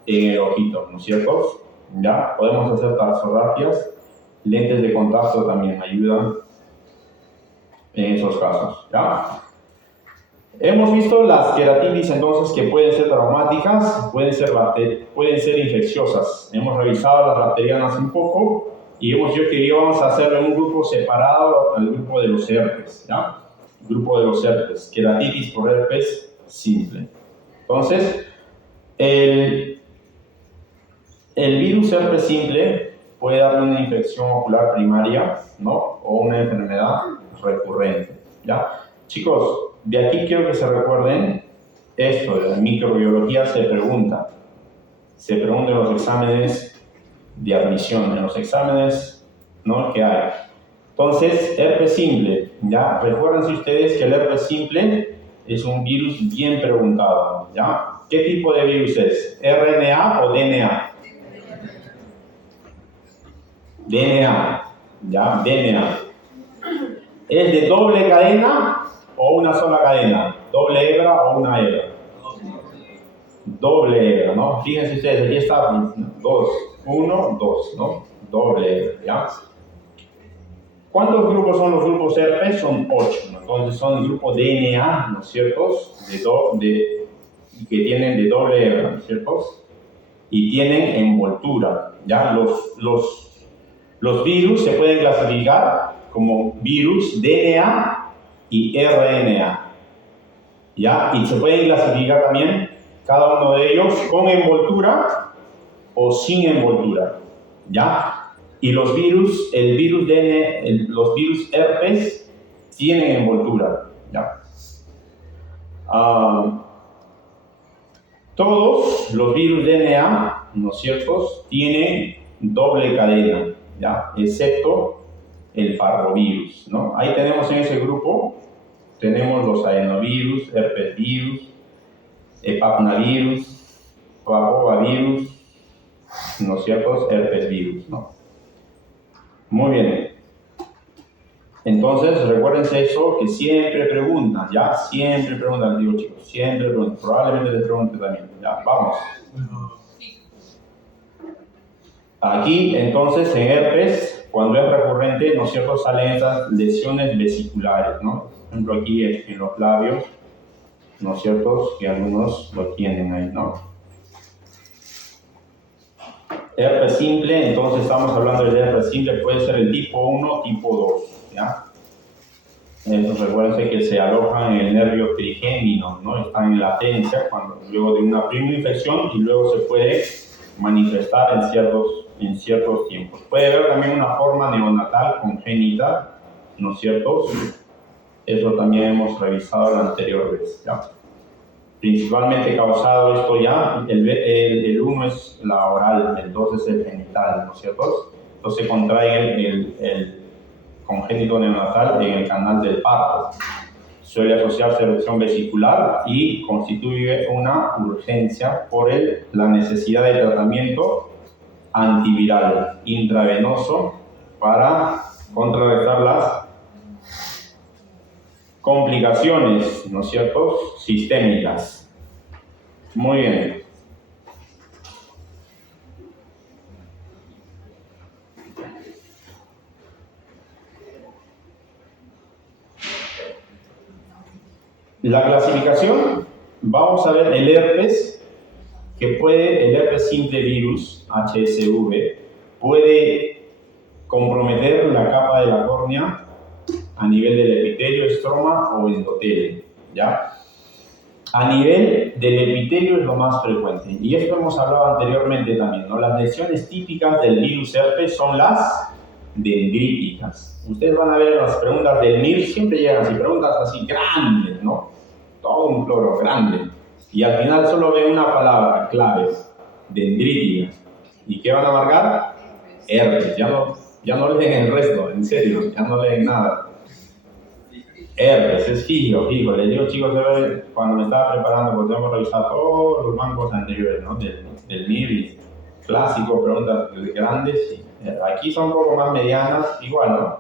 en el ojito, ¿no es cierto? Ya podemos hacer tarsorapias, lentes de contacto también ayudan en esos casos, ¿ya? Hemos visto las queratitis entonces que pueden ser traumáticas, pueden ser infecciosas. Hemos revisado las bacterianas un poco y hemos dicho que íbamos a hacerle un grupo separado al grupo de los herpes, ¿ya? Grupo de los herpes, queratitis por herpes simple. Entonces, el virus herpes simple puede darle una infección ocular primaria, ¿no? O una enfermedad recurrente, ¿ya? Chicos, de aquí quiero que se recuerden esto, de la microbiología se pregunta en los exámenes de admisión, en los exámenes, ¿no?, que hay. Entonces, herpes simple, ¿ya? Recuérdense ustedes que el herpes simple es un virus bien preguntado, ¿ya? ¿Qué tipo de virus es? ¿RNA o DNA? DNA, ¿ya? DNA. ¿Es de doble cadena o una sola cadena? ¿Doble hebra o una hebra? Doble hebra, ¿no? Fíjense ustedes, aquí está 2, 1, 2, ¿no? Doble hebra, ¿ya? ¿Cuántos grupos son los grupos herpes? Son 8, ¿no? Entonces son el grupo DNA, ¿no es cierto? Que tienen de doble R, ¿no es cierto? Y tienen envoltura, ¿ya? Los virus se pueden clasificar como virus DNA y RNA, ¿ya? Y se pueden clasificar también cada uno de ellos con envoltura o sin envoltura, ¿ya? Y los virus, los virus herpes tienen envoltura, ¿ya? Todos los virus DNA, ¿no es cierto?, tienen doble cadena, ¿ya? Excepto el parvovirus, ¿no? Ahí tenemos en ese grupo, tenemos los adenovirus, herpesvirus, papnavirus, papovavirus, ¿no es cierto?, herpesvirus, ¿no? Muy bien. Entonces, recuérdense eso, que siempre preguntan, ¿ya? Siempre preguntan, digo chicos, siempre preguntan. Probablemente les pregunte también, ¿ya? Vamos. Aquí, entonces, en herpes, cuando es recurrente, ¿no es cierto?, salen esas lesiones vesiculares, ¿no? Por ejemplo, aquí en los labios, ¿no es cierto?, que algunos lo tienen ahí, ¿no? Herpes simple, entonces estamos hablando del herpes simple, puede ser el tipo 1, tipo 2, ¿ya? Entonces recuérdense que se alojan en el nervio trigémino, ¿no? Están en latencia luego de una primera infección y luego se puede manifestar en ciertos tiempos. Puede haber también una forma neonatal congénita, ¿no es cierto? Eso también hemos revisado la anterior vez, ¿ya? Principalmente causado esto ya, el 1 es la oral, el 2 es el genital, ¿no es cierto? Entonces contrae el congénito neonatal en el canal del parto. Suele asociarse a lesión vesicular y constituye una urgencia por la necesidad de tratamiento antiviral intravenoso para contrarrestar las complicaciones, ¿no es cierto?, sistémicas. Muy bien. La clasificación, vamos a ver el herpes, el herpes simple virus, HSV, puede comprometer la capa de la córnea a nivel del epitelio, estroma o endotelio, ¿ya? A nivel del epitelio es lo más frecuente, y esto hemos hablado anteriormente también, ¿no? Las lesiones típicas del virus herpes son las dendríticas. Ustedes van a ver en las preguntas del MIR, siempre llegan así, preguntas así grandes, ¿no? Todo un cloro grande, y al final solo ven una palabra clave, dendrítica. ¿Y qué van a marcar? Herpes, ya no leen el resto, en serio, ya no leen nada. Herpes, es fijo. Les digo, chicos, cuando me estaba preparando, porque tengo que revisar todos los bancos anteriores, ¿no? Del MIR, clásico, preguntas grandes. Aquí son un poco más medianas, igual, ¿no?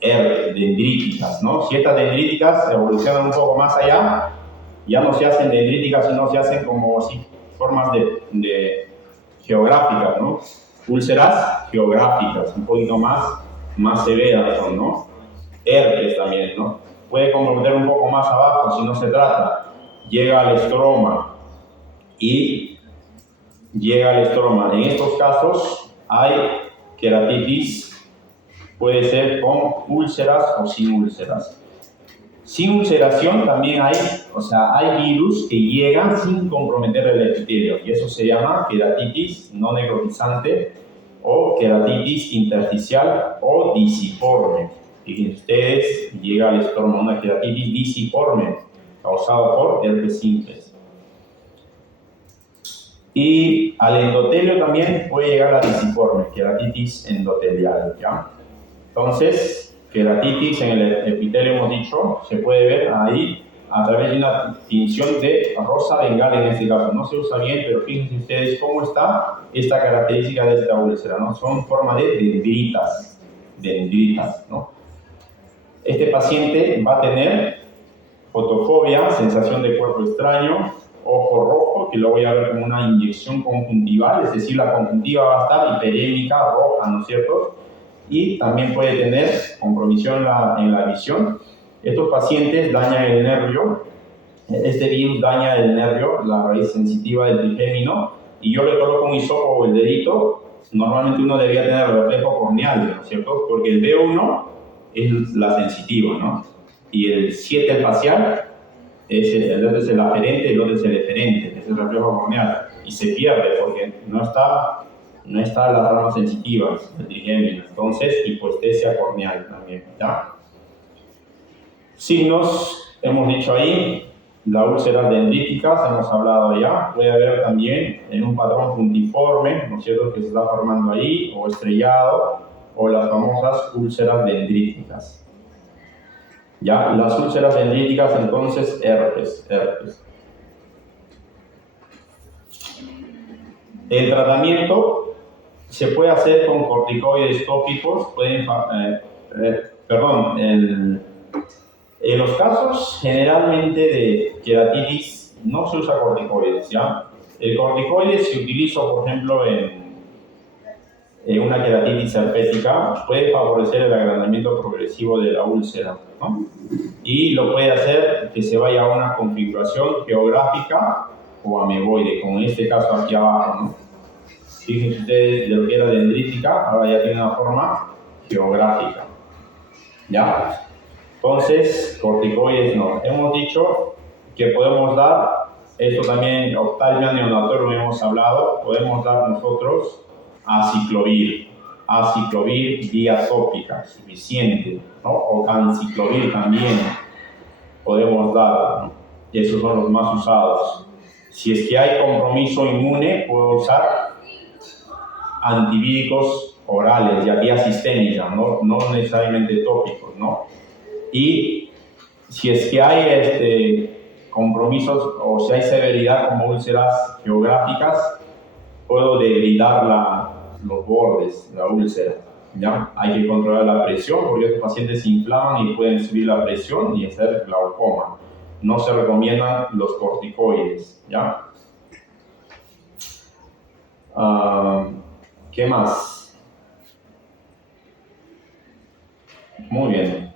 Herpes, dendríticas, ¿no? Si estas dendríticas evolucionan un poco más allá, ya no se hacen dendríticas, sino se hacen como así, formas de geográficas, ¿no? Úlceras geográficas, un poquito más severas son, ¿no? Herpes también, ¿no? Puede comprometer un poco más abajo si no se trata. Llega al estroma. En estos casos hay queratitis, puede ser con úlceras o sin úlceras. Sin ulceración también hay virus que llegan sin comprometer el epitelio, y eso se llama queratitis no necrotizante o queratitis intersticial o disiforme. Fíjense ustedes, llega al estroma una queratitis disiforme causada por herpes simples. Y al endotelio también puede llegar la disiforme, queratitis endotelial, ¿ya? Entonces, queratitis en el epitelio, hemos dicho, se puede ver ahí a través de una tinción de rosa bengala en este caso. No se usa bien, pero fíjense ustedes cómo está esta característica de esta úlcera, ¿no? Son forma de dendritas, ¿no? Este paciente va a tener fotofobia, sensación de cuerpo extraño, ojo rojo, que lo voy a ver como una inyección conjuntival, es decir, la conjuntiva va a estar hiperémica, roja, ¿no es cierto? y también puede tener compromisión en la visión. Estos pacientes dañan el nervio, este virus daña el nervio, la raíz sensitiva del trigémino, y yo le coloco un hisopo o el dedito. Normalmente uno debería tener reflejo corneal, ¿no es cierto? Porque el B1 es la sensitiva, ¿no? Y el 7, el facial, el otro es el aferente, el otro es el eferente, es el reflejo corneal. Y se pierde porque no está la rama sensitiva del trigémino. Entonces, hipoestesia corneal también, ¿ya? Signos, hemos dicho ahí, las úlceras dendríticas, hemos hablado ya. Puede haber también en un patrón puntiforme, ¿no es cierto?, que se está formando ahí, o estrellado, o las famosas úlceras dendríticas. Ya, las úlceras dendríticas, entonces, herpes. El tratamiento se puede hacer con corticoides tópicos, en los casos generalmente de queratitis no se usa corticoides, ¿ya? El corticoide se utiliza, por ejemplo, en una queratitis herpética, puede favorecer el agrandamiento progresivo de la úlcera, ¿no? Y lo puede hacer que se vaya a una configuración geográfica o ameboide, como en este caso aquí abajo, ¿no? Fíjense ustedes, de lo que era dendrítica, ahora ya tiene una forma geográfica, ¿ya? Entonces, corticoides no. Hemos dicho que podemos dar, esto también, oftalmia neonatal hemos hablado, podemos dar nosotros aciclovir vía tópica, suficiente, ¿no? O canciclovir también podemos dar, ¿no? Y esos son los más usados. Si es que hay compromiso inmune, puedo usar antivíricos orales, ya vía sistémica, no necesariamente tópicos, ¿no? Y si es que hay compromisos o si hay severidad como úlceras geográficas, puedo debilitar los bordes, la úlcera, ¿ya? Hay que controlar la presión porque estos pacientes se inflaman y pueden subir la presión y hacer glaucoma. No se recomiendan los corticoides, ¿ya? ¿Qué más? Muy bien.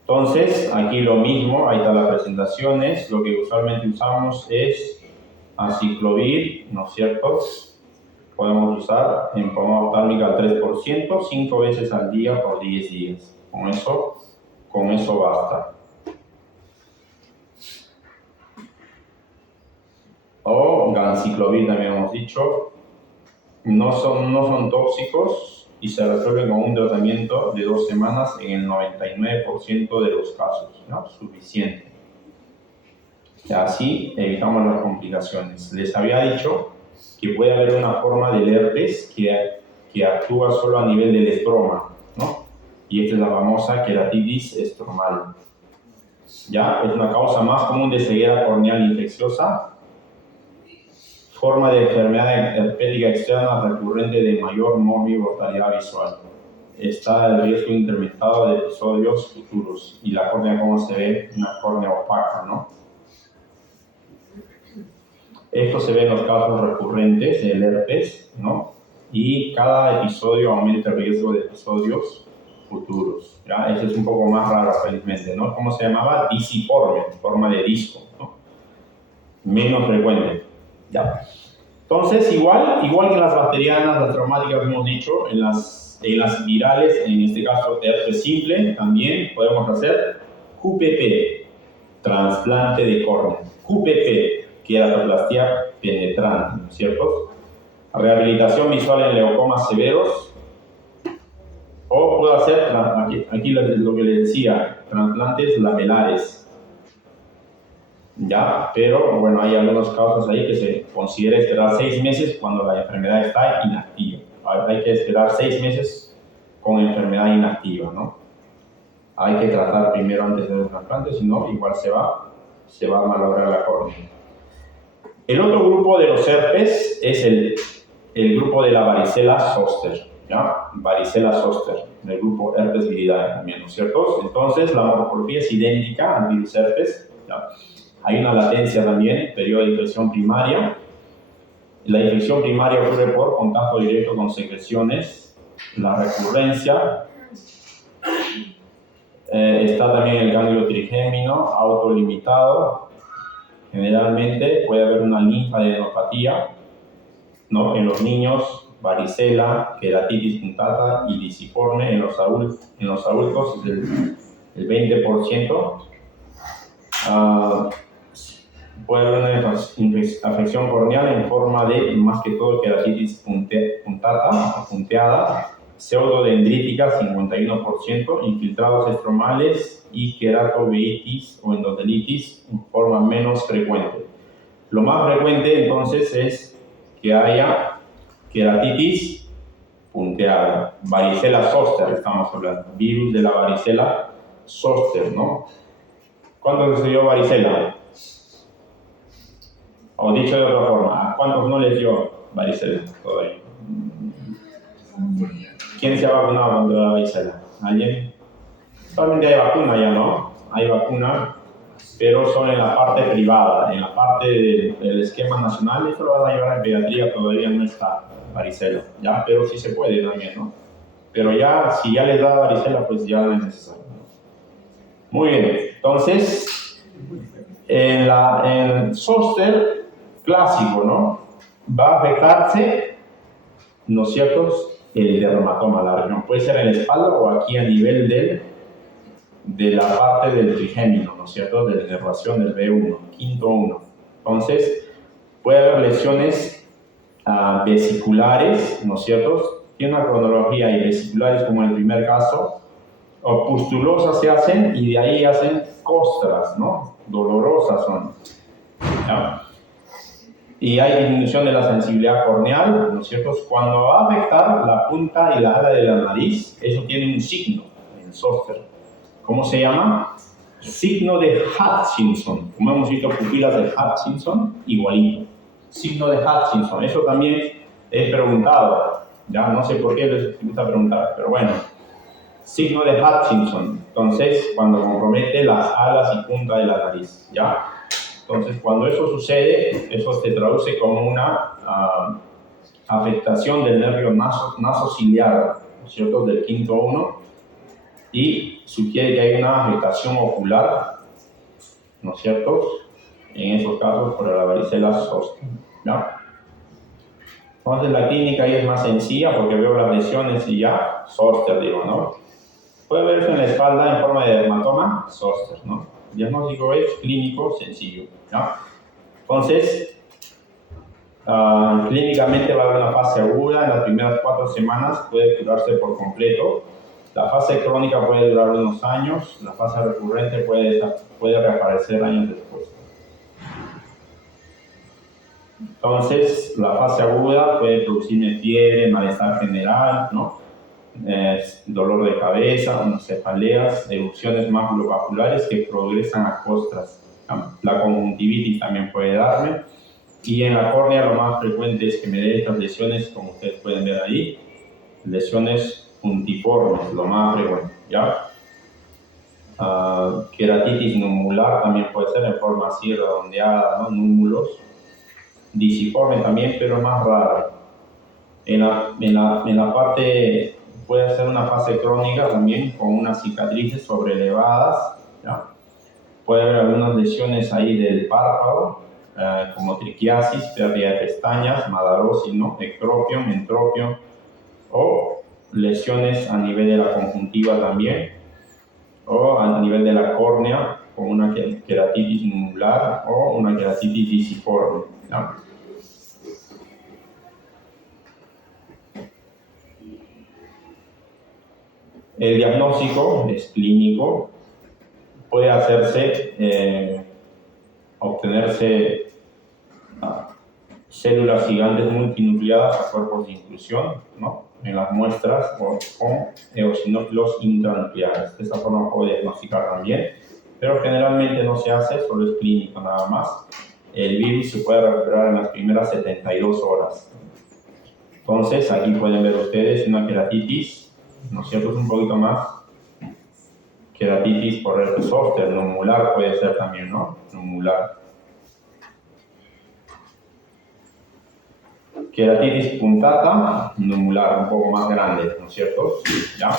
Entonces, aquí lo mismo, ahí están las presentaciones. Lo que usualmente usamos es aciclovir, ¿no es cierto? Podemos usar en pomada oftálmica al 3%, 5 veces al día por 10 días. Con eso basta. O ganciclovir también hemos dicho. No son tóxicos y se resuelven con un tratamiento de 2 semanas en el 99% de los casos, ¿no? Suficiente. Y así evitamos las complicaciones. Les había dicho que puede haber una forma del herpes que actúa solo a nivel del estroma, ¿no? Y esta es la famosa queratitis estromal. Ya es una causa más común de ceguera corneal infecciosa, forma de enfermedad herpética externa recurrente de mayor mortalidad visual. Está el riesgo incrementado de episodios futuros. Y la córnea, como se ve, una córnea opaca, ¿no? Esto se ve en los casos recurrentes del herpes, ¿no? Y cada episodio aumenta el riesgo de episodios futuros, ¿ya? Ese es un poco más raro, felizmente, ¿no? ¿Cómo se llamaba? Disiforme, forma de disco, ¿no? Menos frecuente, ¿ya? Entonces, igual que en las bacterianas, las traumáticas, hemos dicho, en las virales, en este caso herpes simple, también podemos hacer QPP, trasplante de córnea. QPP, queratoplastia penetrante, ¿no es cierto? Rehabilitación visual en leucomas severos. O puedo hacer, aquí lo que les decía, trasplantes lamelares. Ya, pero bueno, hay algunos casos ahí que se considera esperar 6 meses cuando la enfermedad está inactiva. Hay que esperar 6 meses con enfermedad inactiva, ¿no? Hay que tratar primero antes del trasplante, si no, igual se va a malograr la córnea. El otro grupo de los herpes es el grupo de la varicela zoster, ¿ya? Varicela zoster, del grupo herpes viridae también, ¿no es cierto? Entonces, la morfología es idéntica al virus herpes, ¿ya? Hay una latencia también, periodo de infección primaria. La infección primaria ocurre por contacto directo con secreciones. La recurrencia. Está también el ganglio trigémino, autolimitado. Generalmente puede haber una linfadenopatía, ¿no? En los niños, varicela, queratitis punctata y lisiforme. En los adultos el 20%. Puede haber una afección corneal en forma de, más que todo, queratitis punctata o punteada, pseudodendrítica 51%, infiltrados estromales y queratoveitis o endotelitis en forma menos frecuente. Lo más frecuente entonces es que haya queratitis punteada, varicela zoster estamos hablando, virus de la varicela zoster, ¿no? ¿Cuántos les dio varicela? O dicho de otra forma, ¿a cuántos no les dio varicela todavía? ¿Quién se ha vacunado contra la varicela? ¿Alguien? Solamente hay vacuna ya, ¿no? Hay vacuna, pero son en la parte privada, en la parte del esquema nacional. Esto lo van a llevar en pediatría, todavía no está varicela, ¿ya? Pero sí se puede también, ¿no? Pero ya, si ya les da varicela, pues ya no es necesario, ¿no? Muy bien, entonces, en el zóster clásico, ¿no? Va a afectarse, ¿no es cierto?, el dermatoma, la región. Puede ser en la espalda o aquí a nivel de la parte del trigémino, ¿no es cierto?, de la inervación del B1, quinto 1. Entonces, puede haber lesiones vesiculares, ¿no es cierto? Tiene una cronología y vesiculares como en el primer caso, o pustulosas se hacen y de ahí hacen costras, ¿no? Dolorosas son. ¿Ya? Y hay disminución de la sensibilidad corneal, ¿no es cierto? Cuando va a afectar la punta y la ala de la nariz, eso tiene un signo en el zóster. ¿Cómo se llama? Signo de Hutchinson. Como hemos visto pupilas de Hutchinson, igualito. Signo de Hutchinson. Eso también es preguntado. Ya no sé por qué les gusta preguntar, pero bueno. Signo de Hutchinson. Entonces, cuando compromete las alas y punta de la nariz. ¿Ya? Entonces, cuando eso sucede, eso se traduce como una afectación del nervio nasociliar, ¿no es cierto?, del quinto 1, y sugiere que hay una afectación ocular, ¿no es cierto?, en esos casos por la varicela zoster, ¿ya? Entonces, la clínica ahí es más sencilla porque veo las lesiones y ya, zoster, digo, ¿no? Puede verse en la espalda en forma de dermatoma, zoster, ¿no? El diagnóstico es clínico sencillo, ¿ya? Entonces, clínicamente va a haber una fase aguda, en las primeras 4 semanas puede curarse por completo. La fase crónica puede durar unos años, la fase recurrente puede reaparecer años después. Entonces, la fase aguda puede producir fiebre, malestar general, ¿no? Dolor de cabeza, cefaleas, erupciones maculopapulares que progresan a costras. La conjuntivitis también puede darme. Y en la córnea lo más frecuente es que me dé estas lesiones, como ustedes pueden ver ahí, lesiones puntiformes, lo más frecuente, ¿ya? Queratitis nummular también puede ser en forma así redondeada, ¿no? Númulos. Disiforme también, pero más raro. En la parte, puede ser una fase crónica también con unas cicatrices sobrelevadas, ¿ya? Puede haber algunas lesiones ahí del párpado, como triquiasis, pérdida de pestañas, madarosis, ¿no? Ectropion, entropion, o lesiones a nivel de la conjuntiva también, o a nivel de la córnea, como una queratitis nummular o una queratitis disiforme, ¿no? El diagnóstico es clínico, puede obtenerse células gigantes multinucleadas a cuerpos de inclusión, ¿no?, en las muestras con eosinófilos intranucleares. De esta forma puede diagnosticar también, pero generalmente no se hace, solo es clínico nada más. El virus se puede recuperar en las primeras 72 horas. Entonces, aquí pueden ver ustedes una queratitis, ¿no es cierto?, es un poquito más. Queratitis por herpes zóster, nummular puede ser también, ¿no? Nummular. queratitis punctata nubular, un poco más grande, ¿no es cierto? ¿Ya?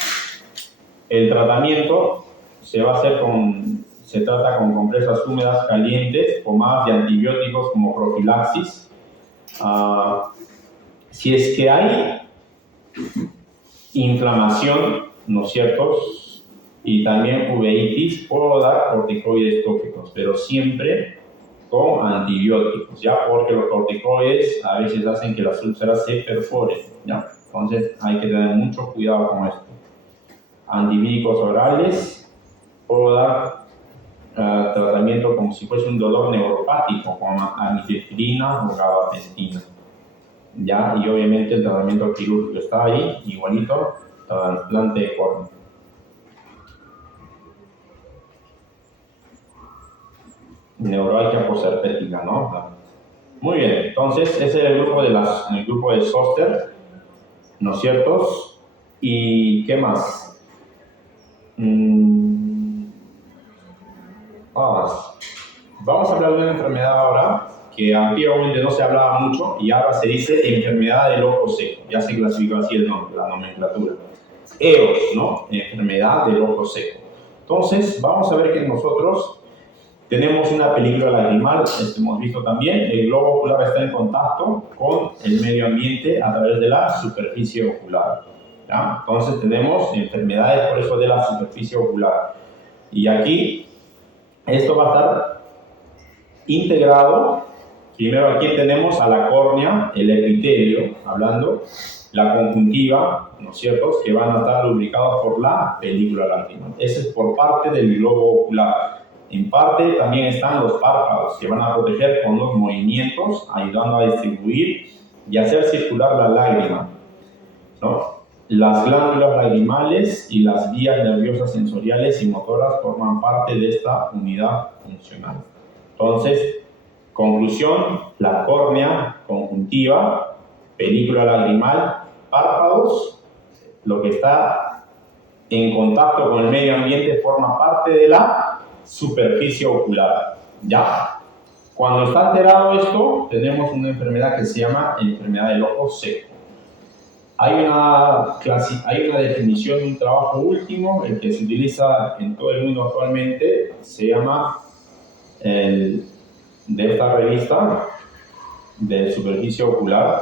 El tratamiento se trata con compresas húmedas calientes, pomadas de antibióticos como profilaxis. Si es que hay inflamación, ¿no es cierto? Y también uveitis, puedo dar corticoides tópicos, pero siempre con antibióticos, ¿ya? Porque los corticoides a veces hacen que las úlceras se perforen, ¿ya? Entonces hay que tener mucho cuidado con esto. Antibióticos orales, puedo dar tratamiento como si fuese un dolor neuropático, con amitriptilina o gabapentina, ¿ya? Y obviamente el tratamiento quirúrgico está ahí, igualito, trasplante de córnea. Neuralgia posherpética, ¿no? Muy bien, entonces ese es el grupo de Zoster, ¿no es cierto? ¿Y qué más? Vamos a hablar de una enfermedad ahora que antiguamente no se hablaba mucho y ahora se dice enfermedad del ojo seco. Ya se clasificó así el nombre, la nomenclatura. EOS, ¿no? Enfermedad del ojo seco. Entonces, vamos a ver que nosotros tenemos una película lagrimal, hemos visto también, el globo ocular está en contacto con el medio ambiente a través de la superficie ocular, ¿ya? Entonces tenemos enfermedades por eso de la superficie ocular. Y aquí, esto va a estar integrado. Primero aquí tenemos a la córnea, el epitelio, hablando, la conjuntiva, ¿no es cierto?, que van a estar lubricados por la película lagrimal. Ese es por parte del globo ocular. En parte también están los párpados, que van a proteger con los movimientos, ayudando a distribuir y hacer circular la lágrima, ¿no? Las glándulas lagrimales y las vías nerviosas sensoriales y motoras forman parte de esta unidad funcional. Entonces, conclusión, la córnea, conjuntiva, película lagrimal, párpados, lo que está en contacto con el medio ambiente forma parte de la superficie ocular, ¿ya? Cuando está alterado esto, tenemos una enfermedad que se llama enfermedad del ojo seco. Hay una definición de un trabajo último, el que se utiliza en todo el mundo actualmente, se llama, de esta revista, de superficie ocular,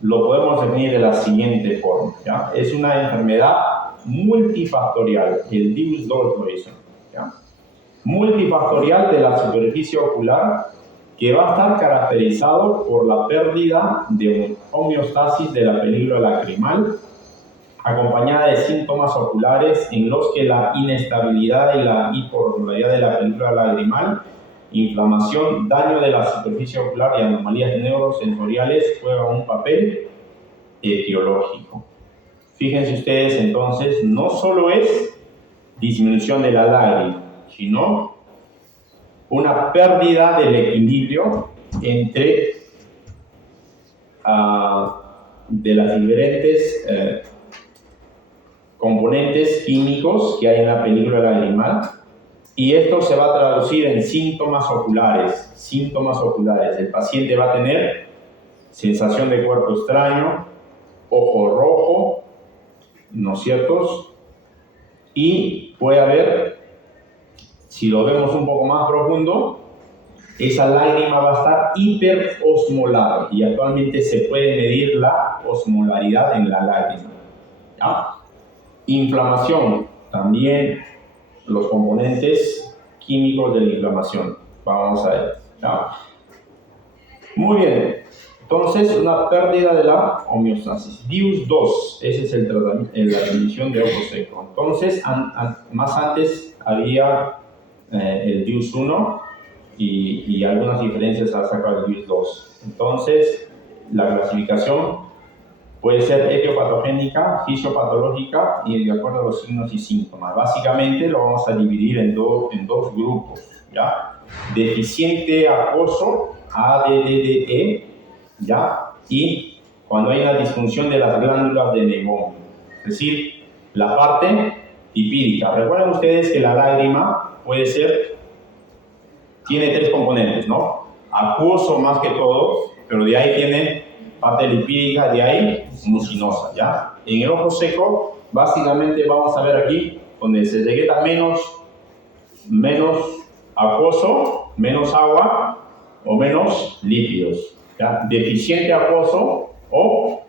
lo podemos definir de la siguiente forma, ¿ya? Es una enfermedad multifactorial, el Diels Dolz lo hizo, ¿ya? Multifactorial de la superficie ocular que va a estar caracterizado por la pérdida de homeostasis de la película lacrimal, acompañada de síntomas oculares en los que la inestabilidad y la hiporregularidad de la película lagrimal, inflamación, daño de la superficie ocular y anomalías neurosensoriales juegan un papel etiológico. Fíjense ustedes entonces, no solo es disminución de la lágrima, sino una pérdida del equilibrio entre de las diferentes componentes químicos que hay en la película lagrimal, y esto se va a traducir en síntomas oculares. Síntomas oculares. El paciente va a tener sensación de cuerpo extraño, ojo rojo, ¿no es cierto? Y puede haber, si lo vemos un poco más profundo, esa lágrima va a estar hiperosmolar y actualmente se puede medir la osmolaridad en la lágrima, ¿ya? Inflamación, también los componentes químicos de la inflamación. Vamos a ver, ¿ya? Muy bien, entonces una pérdida de la homeostasis. Diels 2, ese es el tratamiento, la definición de ojo seco. Entonces, más antes había el Diels 1 y algunas diferencias acerca del Diels 2. Entonces, la clasificación puede ser etiopatogénica, fisiopatológica y de acuerdo a los signos y síntomas. Básicamente lo vamos a dividir en dos grupos, ¿ya? Deficiente acuoso, ADDE, ¿ya? Y cuando hay una disfunción de las glándulas de Meibomian, es decir, la parte lipídica. Recuerden ustedes que la lágrima tiene tres componentes, ¿no? Acuoso más que todo, pero de ahí tiene parte lipídica de ahí, mucinosa, ¿ya? En el ojo seco, básicamente vamos a ver aquí, donde se secreta menos acuoso, menos agua o menos lípidos, ¿ya? Deficiente acuoso o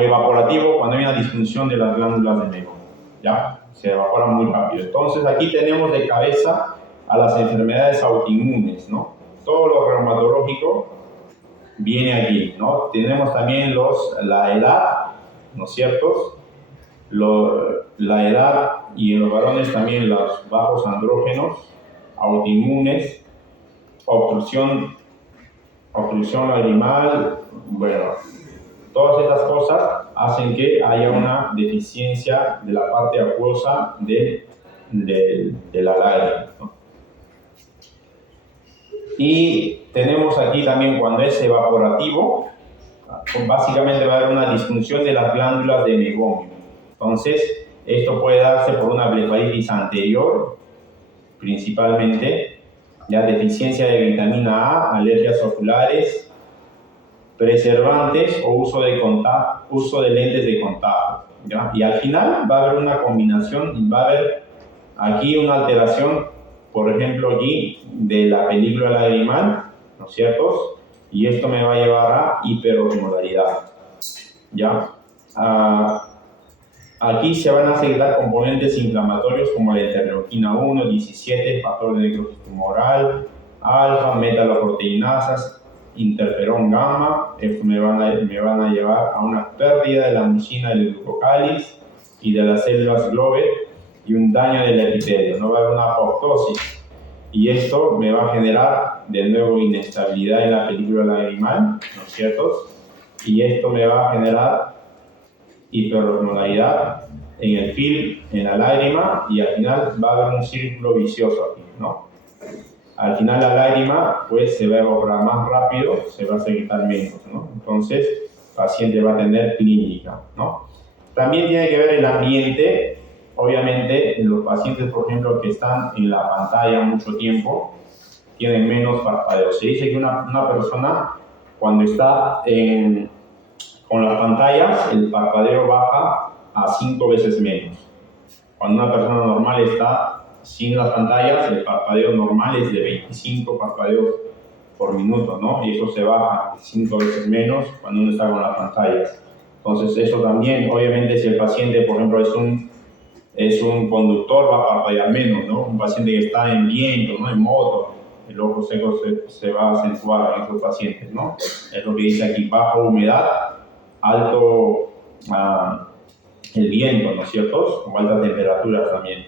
evaporativo cuando hay una disfunción de las glándulas de Meibomian, ¿ya? Se evapora muy rápido. Entonces aquí tenemos de cabeza a las enfermedades autoinmunes, ¿no? Todo lo reumatológico viene aquí, ¿no? Tenemos también la edad, ¿no es cierto? La edad y en los varones también los bajos andrógenos, autoinmunes, obstrucción lagrimal, bueno, todas estas cosas hacen que haya una deficiencia de la parte acuosa de la lágrima, ¿no? Y tenemos aquí también cuando es evaporativo, básicamente va a haber una disfunción de las glándulas de Meibomian. Entonces, esto puede darse por una blefaritis anterior, principalmente, ya deficiencia de vitamina A, alergias oculares, preservantes o uso de lentes de contacto, ¿ya? Y al final va a haber una combinación, va a haber aquí una alteración, por ejemplo aquí, de la película lagrimal, ¿no es cierto? Y esto me va a llevar a hiperosmolaridad, ¿ya? Aquí se van a secretar componentes inflamatorios como la interleuquina 1, 17, factor de necrosis tumoral, alfa, metaloproteinasas, interferón gamma. Esto me van a llevar a una pérdida de la mucina del glucocáliz y de las células Glover y un daño del epitelio, no va a haber una apoptosis. Y esto me va a generar de nuevo inestabilidad en la película lagrimal, ¿no es cierto? Y esto me va a generar hiperosmolaridad en el film, en la lágrima, y al final va a haber un círculo vicioso aquí, ¿no? Al final la lágrima pues se va a evaporar más rápido, se va a secretar menos, ¿no? Entonces el paciente va a tener clínica, ¿no? También tiene que ver el ambiente. Obviamente los pacientes, por ejemplo, que están en la pantalla mucho tiempo, tienen menos parpadeo. Se dice que una persona cuando está con las pantallas, el parpadeo baja a 5 veces menos. Cuando una persona normal está sin las pantallas, el parpadeo normal es de 25 parpadeos por minuto, ¿no? Y eso se baja 5 veces menos cuando uno está con las pantallas. Entonces eso también, obviamente, si el paciente, por ejemplo, es un conductor, va a parpadear menos, ¿no? Un paciente que está en viento, ¿no? En moto, el ojo seco se va a acentuar en estos pacientes, ¿no? Es lo que dice aquí, baja humedad, alto el viento, ¿no es cierto? Con altas temperaturas también.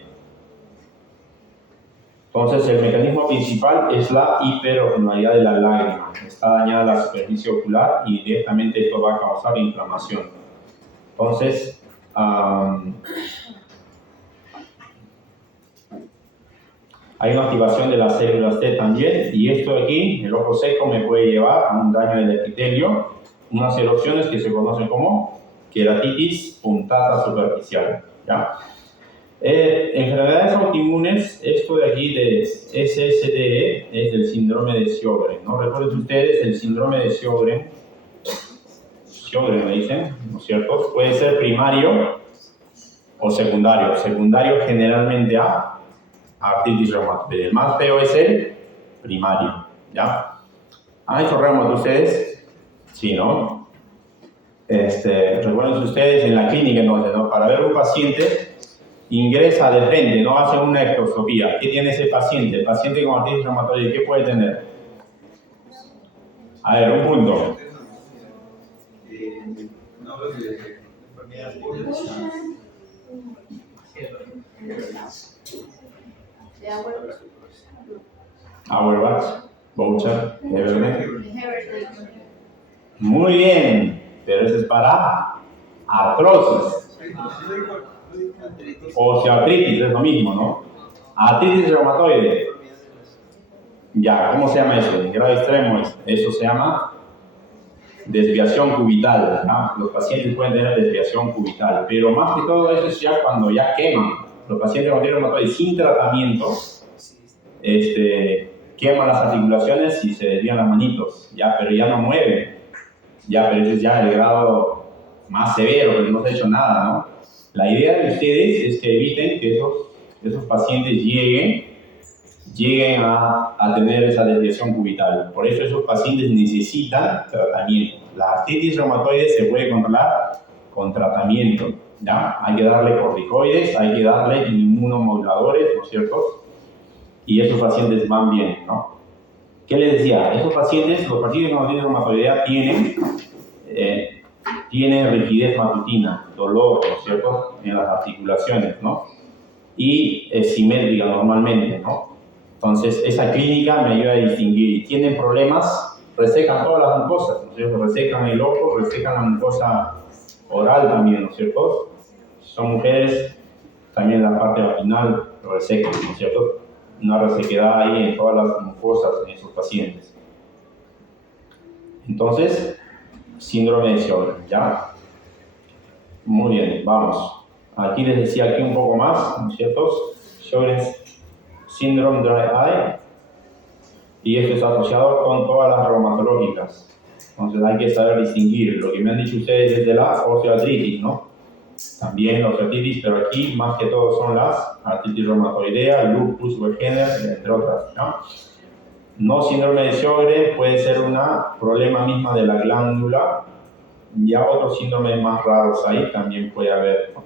Entonces, el mecanismo principal es la hiperosmolaridad de la lágrima. Está dañada la superficie ocular y directamente esto va a causar inflamación. Entonces, hay una activación de las células T también, y esto de aquí, el ojo seco, me puede llevar a un daño del epitelio, unas erupciones que se conocen como queratitis puntata superficial, ¿ya? Enfermedades autoinmunes, esto de aquí de SSDE es del síndrome de Sjögren, ¿no? Recuerden ustedes, el síndrome de Sjögren me dicen, ¿no es cierto? Puede ser primario o secundario. Secundario generalmente a artritis reumatoide. El más feo es el primario, ¿ya? ¿Han hecho reumato ustedes? Sí, ¿no? Recuerden ustedes en la clínica, entonces, ¿no? Para ver un paciente, ingresa de frente, no hacen una ectoscopía. ¿Qué tiene ese paciente? El paciente con artritis reumatoide, ¿qué puede tener? A ver, un punto. Auerbach, Boucher, Heberle. Muy bien, pero eso es para artrosis. Osteoartritis es lo mismo, ¿no? Artritis reumatoide. Ya, ¿cómo se llama eso? En grado extremo, eso se llama desviación cubital, ¿no? Los pacientes pueden tener desviación cubital, pero más que todo eso es ya cuando ya queman. Los pacientes con artritis reumatoide sin tratamiento, quema las articulaciones y se desvían las manitos, ya, pero ya no mueve, ya, pero ese es ya el grado más severo, pero no se ha hecho nada, ¿no? La idea de ustedes es que eviten que esos pacientes lleguen a tener esa desviación cubital. Por eso esos pacientes necesitan tratamiento. La artritis reumatoide se puede controlar con tratamiento, ¿ya? Hay que darle corticoides, hay que darle inmunomoduladores, ¿no es cierto? Y esos pacientes van bien, ¿no? ¿Qué les decía? Esos pacientes, los pacientes con artritis reumatoidea tienen rigidez matutina, dolor, ¿no es cierto?, en las articulaciones, ¿no? Y es simétrica normalmente, ¿no? Entonces, esa clínica me ayuda a distinguir. Tienen problemas, resecan todas las mucosas, ¿no es cierto? Resecan el ojo, resecan la mucosa oral también, ¿no es cierto? Son mujeres, también la parte vaginal resecan, ¿no es cierto? Una resequedad ahí en todas las mucosas en esos pacientes. Entonces, síndrome de Sjögren, ¿ya? Muy bien, vamos. Aquí les decía aquí un poco más, ¿no es cierto? Sjögren's Syndrome Dry Eye, y esto está asociado con todas las reumatológicas. Entonces hay que saber distinguir. Lo que me han dicho ustedes es de la osteoartritis, ¿no? También la osteoartritis, pero aquí más que todo son las artritis reumatoidea, lupus, Wegener, entre otras, ¿no? No síndrome de Sjögren puede ser un problema misma de la glándula. Ya otros síndromes más raros ahí también puede haber, ¿no?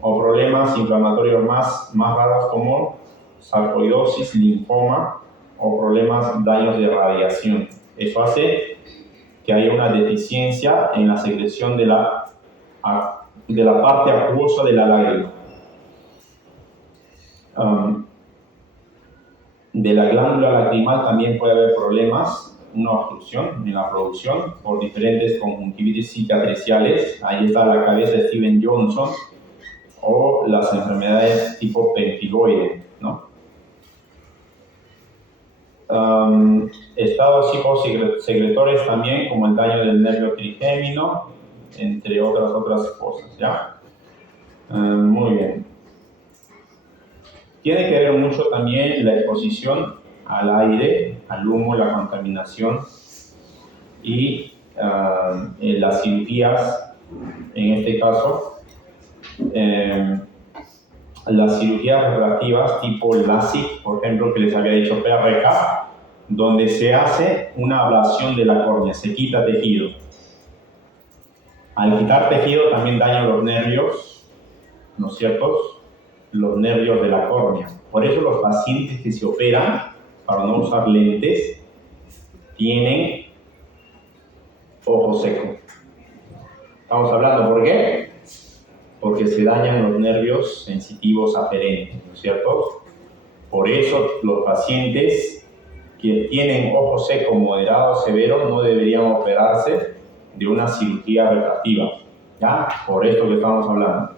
O problemas inflamatorios más raros como sarcoidosis, linfoma o problemas, daños de radiación. Eso hace que haya una deficiencia en la secreción de la parte acuosa de la lágrima. De la glándula lacrimal también puede haber problemas, una obstrucción en la producción por diferentes conjuntivitis cicatriciales. Ahí está la cabeza de Steven Johnson, o las enfermedades tipo pemfigoide, ¿no? Estados secretores también, como el daño del nervio trigémino, entre otras cosas, ¿ya? Muy bien. Tiene que ver mucho también la exposición al aire, al humo, la contaminación y las cirugías, en este caso, las cirugías refractivas tipo LASIK, por ejemplo, que les había dicho PRK, donde se hace una ablación de la córnea, se quita tejido. Al quitar tejido también dañan los nervios, ¿no es cierto?, los nervios de la córnea. Por eso los pacientes que se operan para no usar lentes tienen ojo seco. Estamos hablando, ¿por qué? Porque se dañan los nervios sensitivos aferentes, ¿no es cierto? Por eso los pacientes que tienen ojo seco moderado o severo no deberían operarse de una cirugía refractiva, ¿ya? Por esto que estamos hablando.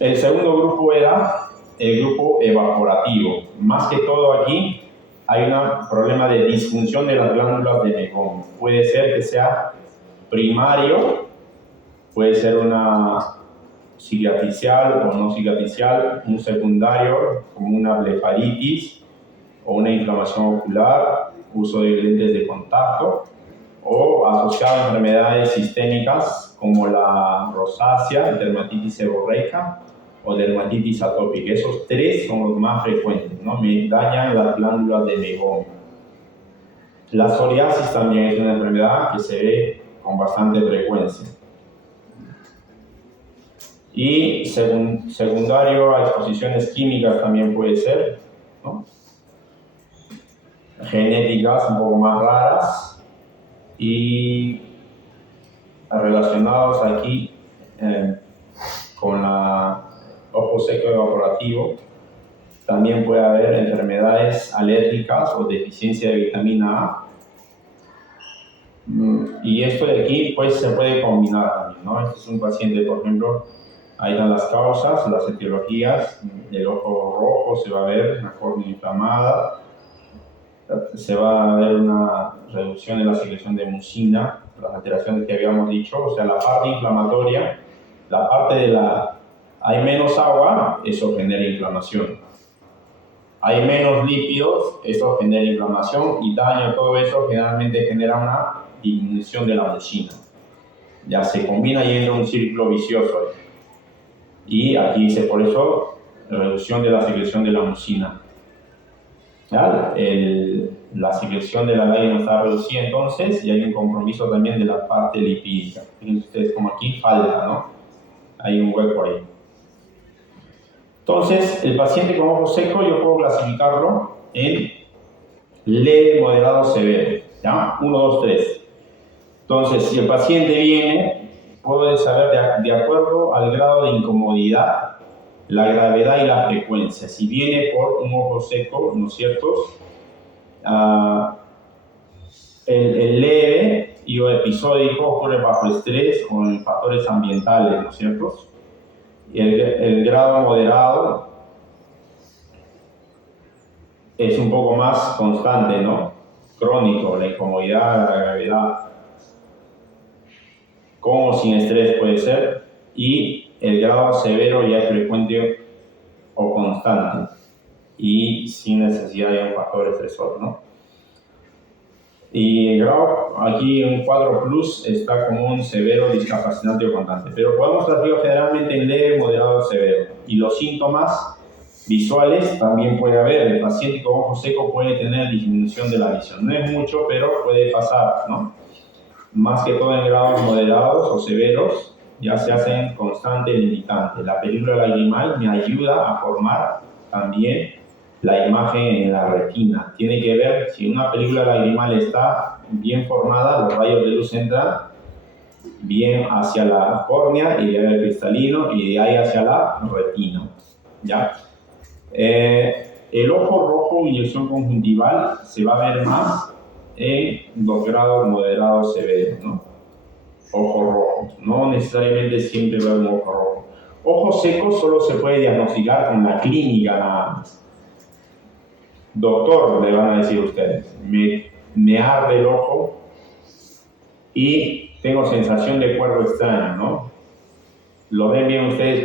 El segundo grupo era el grupo evaporativo. Más que todo aquí hay un problema de disfunción de las glándulas de Meibomian. Puede ser que sea primario, puede ser una cicatricial o no cicatricial, un secundario como una blefaritis o una inflamación ocular, uso de lentes de contacto, o asociado a enfermedades sistémicas como la rosácea, dermatitis seborreica o dermatitis atópica. Esos tres son los más frecuentes, ¿no? Me dañan las glándulas de Meibomian. La psoriasis también es una enfermedad que se ve con bastante frecuencia. Y secundario a exposiciones químicas también puede ser, ¿no? Genéticas un poco más raras y relacionados aquí con la ojo seco evaporativo. También puede haber enfermedades alérgicas o deficiencia de vitamina A. Y esto de aquí pues se puede combinar también, ¿no? Este es un paciente, por ejemplo, ahí están las causas, las etiologías del ojo rojo, se va a ver la córnea inflamada, se va a ver una reducción en la secreción de mucina, las alteraciones que habíamos dicho, o sea, la parte inflamatoria, la parte de la... hay menos agua, eso genera inflamación. hay menos lípidos, eso genera inflamación y daño. Todo eso generalmente genera una disminución de la mucina. Ya se combina y entra un círculo vicioso. Y aquí dice, por eso, reducción de la secreción de la mucina. ¿Ya? La secreción de la lágrima está reducida entonces y hay un compromiso también de la parte lipídica. Fíjense ustedes como aquí falta, ¿no? Hay un hueco ahí. Entonces, el paciente con ojo seco yo puedo clasificarlo en leve, moderado, severo. ¿Ya? 1, 2, 3. Entonces, si el paciente viene, puedo saber de acuerdo al grado de incomodidad, la gravedad y la frecuencia. Si viene por un ojo seco, ¿no es cierto? El leve y o episódico ocurre bajo estrés o en factores ambientales, ¿no es cierto? Y el grado moderado es un poco más constante, ¿no? Crónico, la incomodidad, la gravedad. Con o sin estrés puede ser. Y el grado severo ya es frecuente o constante y sin necesidad de un factor estresor, ¿no? Y el grado, aquí en 4 plus está como un severo, discapacitante o constante, pero podemos tratarlo generalmente en leve, moderado, severo. Y los síntomas visuales también puede haber. El paciente con ojo seco puede tener disminución de la visión. No es mucho, pero puede pasar, ¿no? Más que todo en grados moderados o severos, ya se hacen constante y limitante. La película lagrimal me ayuda a formar también la imagen en la retina. Tiene que ver, si una película lagrimal está bien formada, los rayos de luz entran bien hacia la córnea y de ver cristalino y de ahí hacia la retina. ¿Ya? El ojo rojo, inyección conjuntival, se va a ver más en los grados moderados severos, ¿no? Ojo rojo. No necesariamente siempre va a haber un ojo rojo. Ojo seco solo se puede diagnosticar con la clínica nada más. Doctor, le van a decir ustedes, me arde el ojo y tengo sensación de cuerpo extraño, ¿no? Lo ven bien ustedes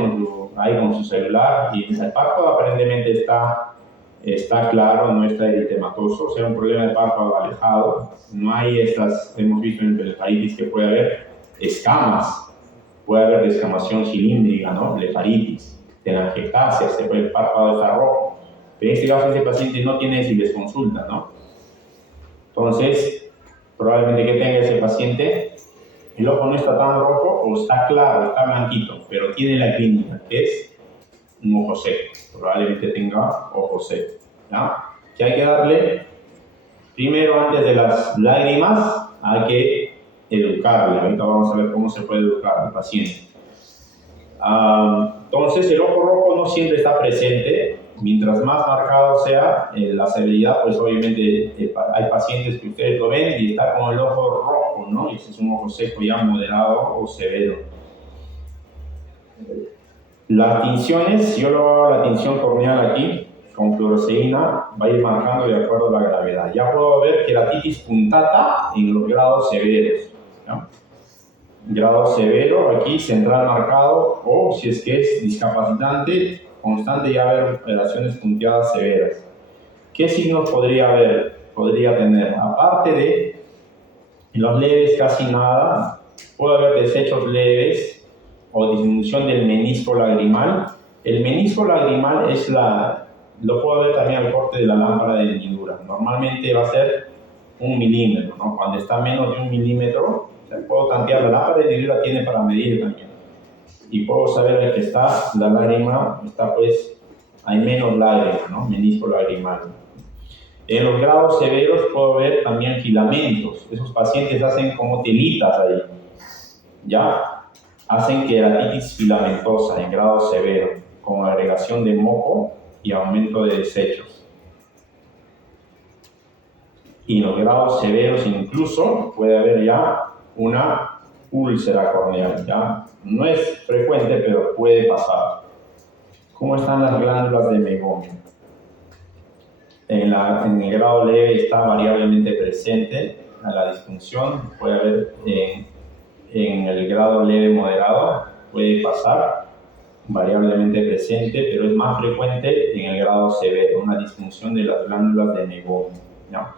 ahí con su celular y el párpado aparentemente está claro, no está eritematoso, o sea, un problema de párpado alejado. No hay hemos visto en blefaritis que puede haber escamas, puede haber descamación cilíndrica, ¿no? Blefaritis, telangiectasia, el párpado está rojo. Pero en este caso, ese paciente no tiene eso y les consulta, ¿no? Entonces, probablemente que tenga ese paciente, el ojo no está tan rojo o está claro, está blanquito, pero tiene la clínica, que es un ojo seco. Probablemente tenga ojo seco, ¿ya? Que hay que darle, primero, antes de las lágrimas, hay que educarle. Ahorita vamos a ver cómo se puede educar al paciente. Entonces, el ojo rojo no siempre está presente. Mientras más marcado sea la severidad, pues obviamente hay pacientes que ustedes lo ven y está con el ojo rojo, ¿no? Y ese es un ojo seco ya moderado o severo. Las tinciones, yo lo hago la tinción corneal aquí, con fluoresceína, va a ir marcando de acuerdo a la gravedad. Ya puedo ver queratitis puntata en los grados severos, ¿no? Grado severo, aquí central marcado, o si es que es discapacitante, constante, ya haber operaciones punteadas severas. ¿Qué signos podría tener? Aparte de los leves, casi nada, puede haber desechos leves o disminución del menisco lagrimal. El menisco lagrimal lo puedo ver también al corte de la lámpara de hendidura. Normalmente va a ser 1 milímetro, ¿no? Cuando está menos de 1 milímetro, puedo tantear la lámpara de hendidura, tiene para medir también. Y puedo saber que la lágrima, hay menos lágrima, ¿no? Menisco lagrimal. En los grados severos puedo ver también filamentos. Esos pacientes hacen como telitas ahí, ¿ya? Hacen queratitis filamentosa en grado severo, con agregación de moco y aumento de desechos. Y en los grados severos incluso puede haber ya una úlcera corneal, ¿ya? No es frecuente, pero puede pasar. ¿Cómo están las glándulas de meiomio? En el grado leve está variablemente presente a la disfunción, puede haber en el grado leve moderado, puede pasar. variablemente presente, pero es más frecuente en el grado severo, una disfunción de las glándulas de meiomio, ¿ya?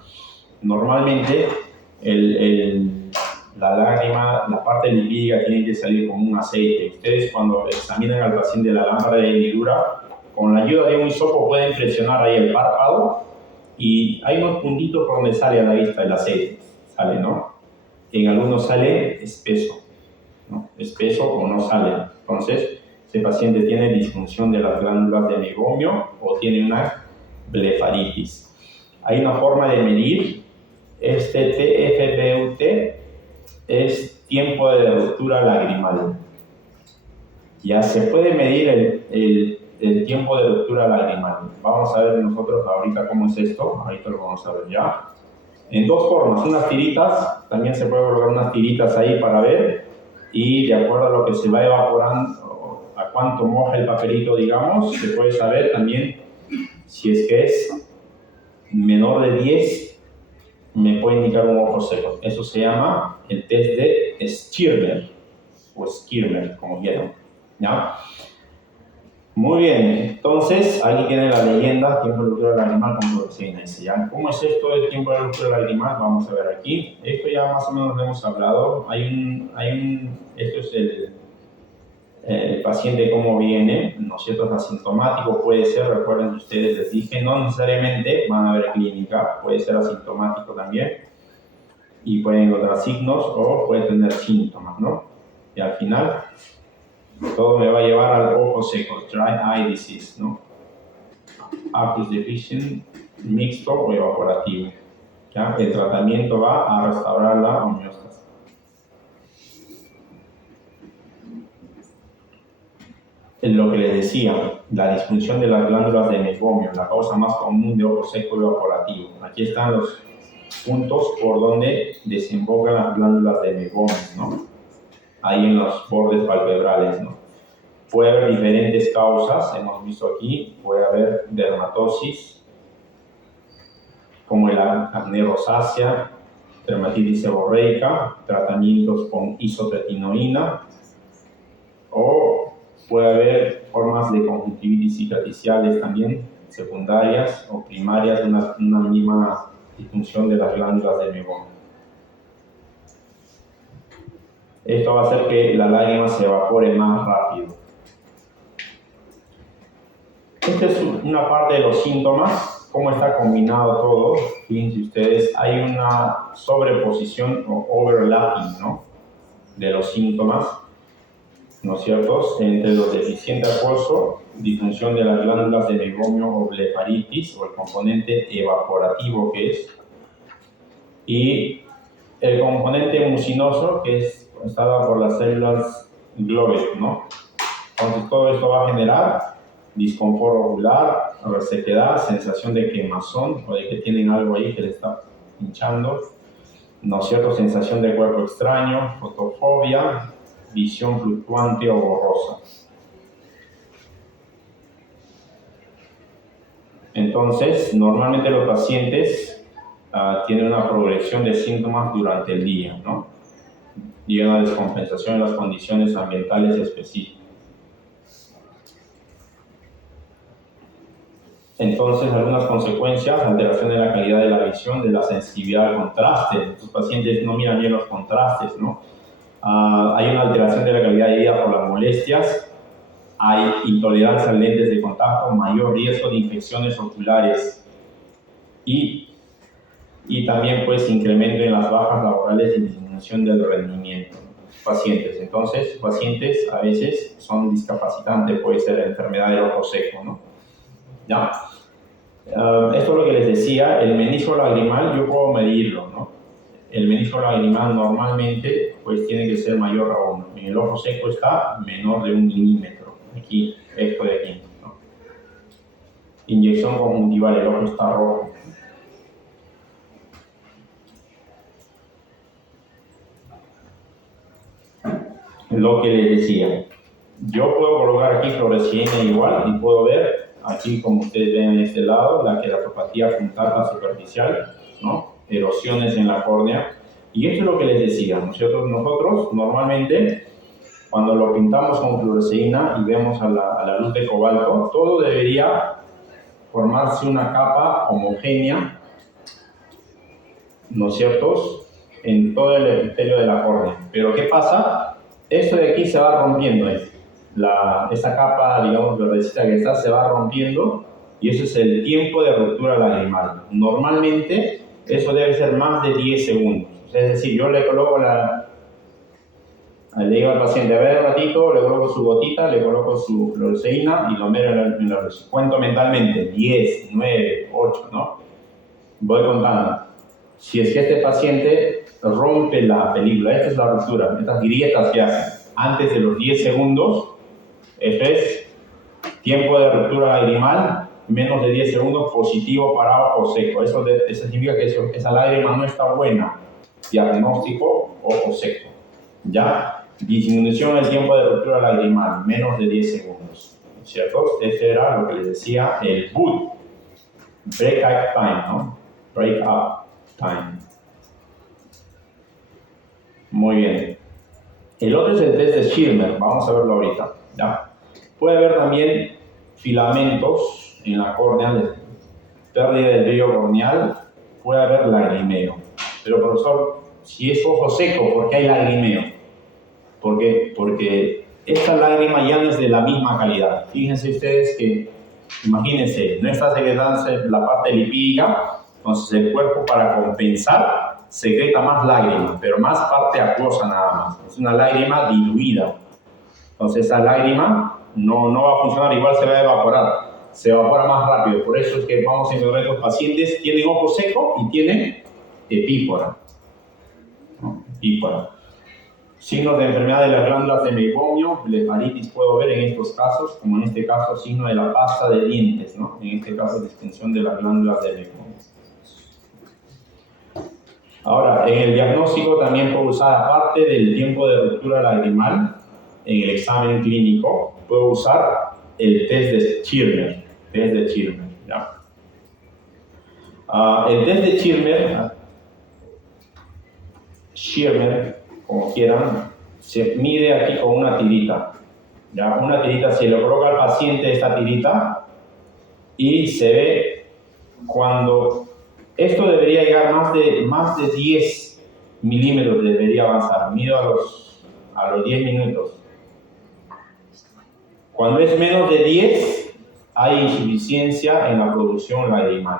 Normalmente la lágrima, la parte lipídica tiene que salir como un aceite. Ustedes cuando examinan al paciente la lámpara de hendidura, con la ayuda de un hisopo pueden presionar ahí el párpado y hay unos puntitos por donde sale a la vista el aceite, sale, ¿no? En algunos sale espeso, ¿no? Espeso o no sale. Entonces, ese paciente tiene disfunción de las glándulas de meiomio o tiene una blefaritis. Hay una forma de medir este TFPUT, es tiempo de ruptura lagrimal. Ya se puede medir el tiempo de ruptura lagrimal. Vamos a ver nosotros ahorita cómo es esto, ahorita lo vamos a ver ya. En dos formas, unas tiritas, también se puede colocar unas tiritas ahí para ver, y de acuerdo a lo que se va evaporando, a cuánto moja el papelito, digamos, se puede saber también si es que es menor de 10, me puede indicar un ojo seco. Eso se llama el test de Schirmer, o Schirmer, como quieran, ¿ya? Muy bien, entonces aquí tiene la leyenda, tiempo de ruptura lagrimal con fluoresceína. ¿Ya? ¿Cómo es esto del tiempo de ruptura lagrimal? Vamos a ver aquí. Esto ya más o menos lo hemos hablado. Esto es el paciente cómo viene, ¿no es cierto? Es asintomático, puede ser, recuerden que ustedes les dije, no necesariamente van a ver clínica, puede ser asintomático también y pueden encontrar signos o puede tener síntomas, ¿no? Y al final todo me va a llevar al ojo seco, dry eye disease, ¿no? Aqueous deficient, mixto o evaporativo. ¿Ya? El tratamiento va a restaurar la homeostasis. En lo que les decía, la disfunción de las glándulas de meiomio, la causa más común de ojo seco y evaporativo. Aquí están los puntos por donde desembocan las glándulas de meiomio, ¿no? Ahí en los bordes palpebrales, ¿no? Puede haber diferentes causas, hemos visto aquí, puede haber dermatosis, como la acné rosácea, dermatitis seborreica, tratamientos con isotretinoína, o puede haber formas de conjuntivitis cicatriciales también, secundarias o primarias de una misma disfunción de las glándulas del meiomio. Esto va a hacer que la lágrima se evapore más rápido. Esta es una parte de los síntomas, cómo está combinado todo. Fíjense ustedes, hay una sobreposición o overlapping, ¿no?, de los síntomas, ¿no es cierto?, entre los deficientes acuoso, disfunción de las glándulas de meiomio o blefaritis, o el componente evaporativo que es, y el componente mucinoso que está dado por las células Globet, ¿no? Entonces todo esto va a generar disconfort ocular, resequedad, sensación de quemazón o de que tienen algo ahí que le está hinchando, ¿no es cierto?, sensación de cuerpo extraño, fotofobia, visión fluctuante o borrosa. Entonces, normalmente los pacientes tienen una progresión de síntomas durante el día, ¿no? Y una descompensación en las condiciones ambientales específicas. Entonces, algunas consecuencias: alteración de la calidad de la visión, de la sensibilidad al contraste. Estos pacientes no miran bien los contrastes, ¿no? Hay una alteración de la calidad de vida por las molestias, hay intolerancia a lentes de contacto, mayor riesgo de infecciones oculares y también pues incremento en las bajas laborales y disminución del rendimiento. Pacientes, entonces, pacientes a veces son discapacitantes, puede ser enfermedad del ojo seco, ¿no? ¿Ya? Esto es lo que les decía, el menisco lagrimal yo puedo medirlo, ¿no? El menisco lagrimal normalmente pues tiene que ser mayor a 1. En el ojo seco está menor de 1 milímetro. Aquí, esto de aquí, ¿no? Inyección conjuntival, el ojo está rojo. Lo que les decía, yo puedo colocar aquí fluoresceína igual y puedo ver aquí, como ustedes ven en este lado, la queratopatía puntata superficial, ¿no? Erosiones en la córnea. Y esto es lo que les decía, nosotros normalmente cuando lo pintamos con fluoresceína y vemos a la luz de cobalto, todo debería formarse una capa homogénea, ¿no es cierto?, en todo el epitelio de la córnea. Pero ¿qué pasa? Esto de aquí se va rompiendo. Esa capa, digamos, verdecita que está, se va rompiendo y eso es el tiempo de ruptura lagrimal. Normalmente eso debe ser más de 10 segundos. Es decir, yo le coloco le digo al paciente, a ver un ratito, le coloco su gotita, le coloco su fluoresceína y lo miro en la cuento mentalmente, 10, 9, 8, ¿no? Voy contando. Si es que este paciente rompe la película, esta es la ruptura, estas grietas que hacen antes de los 10 segundos, esto es tiempo de ruptura lagrimal, menos de 10 segundos, positivo para ojo seco. Eso significa que esa lágrima no está buena. Diagnóstico, ojo seco. ¿Ya? Disminución del tiempo de ruptura lagrimal, menos de 10 segundos. ¿Cierto? Este era lo que les decía el BUD. Break-up time, ¿no? Break-up time. Muy bien. El otro es el test de Schirmer. Vamos a verlo ahorita. ¿Ya? Puede haber también filamentos en la córnea, pérdida del vello corneal, puede haber lagrimeo. Pero profesor, si es ojo seco, ¿por qué hay lagrimeo? Porque esta lágrima ya no es de la misma calidad. Fíjense ustedes que, imagínense, no está secretándose la parte lipídica, entonces el cuerpo para compensar secreta más lágrima, pero más parte acuosa nada más. Es una lágrima diluida. Entonces esa lágrima no va a funcionar, igual se va a evaporar. Se evapora más rápido. Por eso es que vamos a encontrar que los pacientes tienen ojo seco y tienen epípora. ¿No? Epípora. Signos de enfermedad de las glándulas de meiomio, blefaritis puedo ver en estos casos, como en este caso signo de la pasta de dientes, ¿no? En este caso distensión de las glándulas de meiomio. Ahora, en el diagnóstico también puedo usar, aparte del tiempo de ruptura lagrimal, en el examen clínico, puedo usar el test de Schirmer. ¿Ya? El test de Schirmer, como quieran, se mide aquí con una tirita. ¿Ya? Una tirita, se le coloca al paciente esta tirita y se ve cuando esto debería llegar más de 10 milímetros, debería avanzar. Mido a los 10 minutos. Cuando es menos de 10, hay insuficiencia en la producción lagrimal.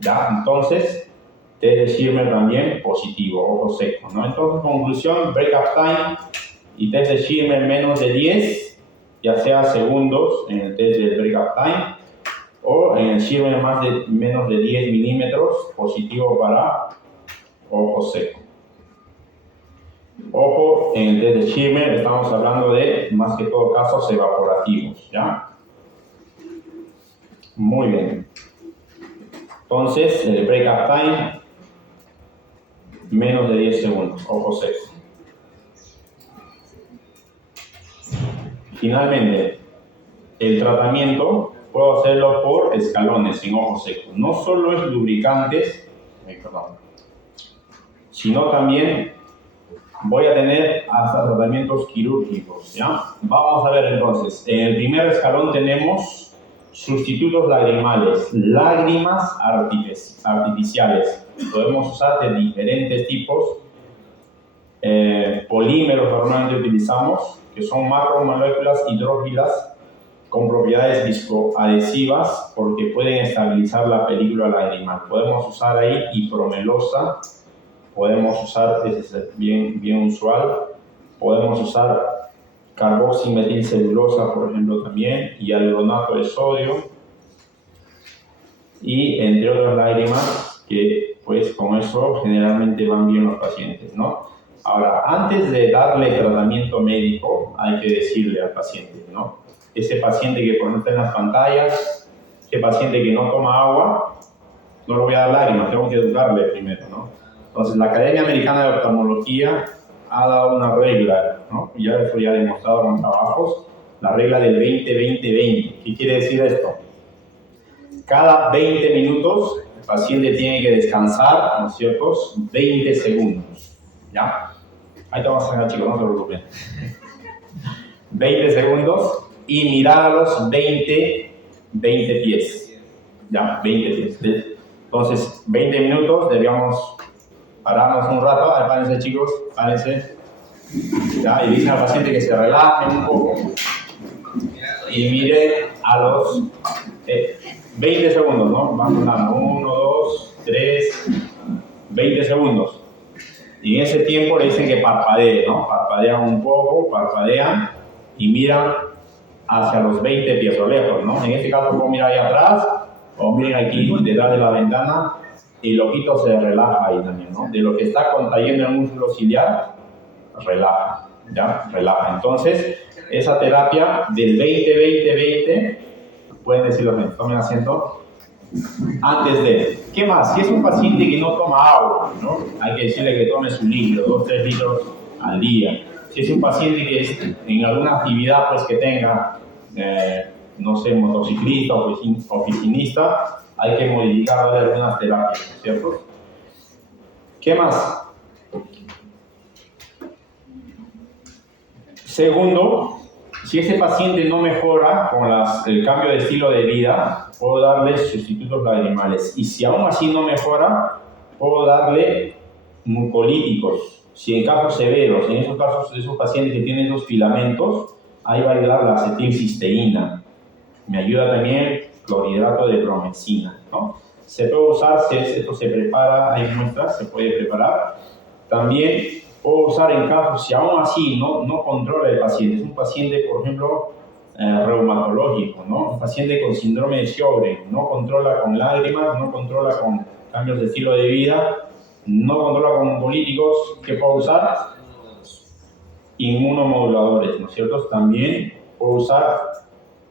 ¿Ya? Entonces, test de Schirmer también positivo, ojo seco, ¿no? Entonces, conclusión, break-up time y test de Schirmer menos de 10, ya sea segundos en el test de break-up time, o en el Schirmer menos de 10 milímetros, positivo para ojo seco. Ojo, en el test de Schirmer estamos hablando de, más que todo, casos evaporativos, ¿ya? Muy bien. Entonces, el break-up time, menos de 10 segundos, ojo seco. Finalmente, el tratamiento puedo hacerlo por escalones en ojo seco. No solo es lubricantes, sino también voy a tener hasta tratamientos quirúrgicos, ¿ya? Vamos a ver entonces, en el primer escalón tenemos sustitutos lagrimales, lágrimas artificiales. Podemos usar de diferentes tipos. Polímeros normalmente utilizamos, que son macromoléculas hidrófilas con propiedades viscoadhesivas porque pueden estabilizar la película lagrimal. Podemos usar ahí hipromelosa, podemos usar, es bien usual, podemos usar carboximetilcelulosa, por ejemplo, también, y hialuronato de sodio, y entre otras lágrimas que, pues, con eso generalmente van bien los pacientes, ¿no? Ahora, antes de darle tratamiento médico, hay que decirle al paciente, ¿no? Ese paciente que por ejemplo está en las pantallas, ese paciente que no toma agua, no le voy a dar lágrimas, tengo que educarle primero, ¿no? Entonces, la Academia Americana de Oftalmología ha dado una regla, ¿no? Ya eso ya demostrado en trabajos, la regla del 20-20-20. ¿Qué quiere decir esto? Cada 20 minutos el paciente tiene que descansar, ¿no es cierto? 20 segundos, ¿ya? Ahí te vamos a sacar, chicos, no se preocupen. 20 segundos y mirar a los 20 pies. Ya, 20 pies. Entonces, 20 minutos, debíamos pararnos un rato. A ver, párense chicos, párense. Ya, y dicen al paciente que se relaje un poco y mire a los 20 segundos, ¿no? Vamos dando 1, 2, 3, 20 segundos. Y en ese tiempo le dicen que parpadee, ¿no? Parpadean un poco, parpadean y miran hacia los 20 pies o lejos, ¿no? En este caso puedo mirar ahí atrás o miren aquí detrás de la ventana y el ojito se relaja ahí también, ¿no? De lo que está contrayendo el músculo ciliar, relaja, ¿ya? Relaja. Entonces, esa terapia del 20-20-20, pueden decirlo bien, tomen asiento. Antes de, ¿qué más? Si es un paciente que no toma agua, ¿no? Hay que decirle que tome su litro, 2-3 litros al día. Si es un paciente que es en alguna actividad pues, que tenga, no sé, motociclista o oficinista, hay que modificar algunas terapias, ¿cierto? ¿Qué más? Segundo, si ese paciente no mejora con el cambio de estilo de vida, puedo darle sustitutos lagrimales. Y si aún así no mejora, puedo darle mucolíticos. Si en casos severos, en esos casos de esos pacientes que tienen esos filamentos, ahí va a ayudar la acetilcisteína. Me ayuda también clorhidrato de bromexina, ¿no? Se puede usar, esto se prepara, hay muestras, se puede preparar. También puedo usar en casos, si aún así no controla el paciente, es un paciente, por ejemplo, reumatológico, ¿no? Un paciente con síndrome de Sjögren, no controla con lágrimas, no controla con cambios de estilo de vida, no controla con políticos, ¿qué puedo usar? Inmunomoduladores, ¿no es cierto? También puedo usar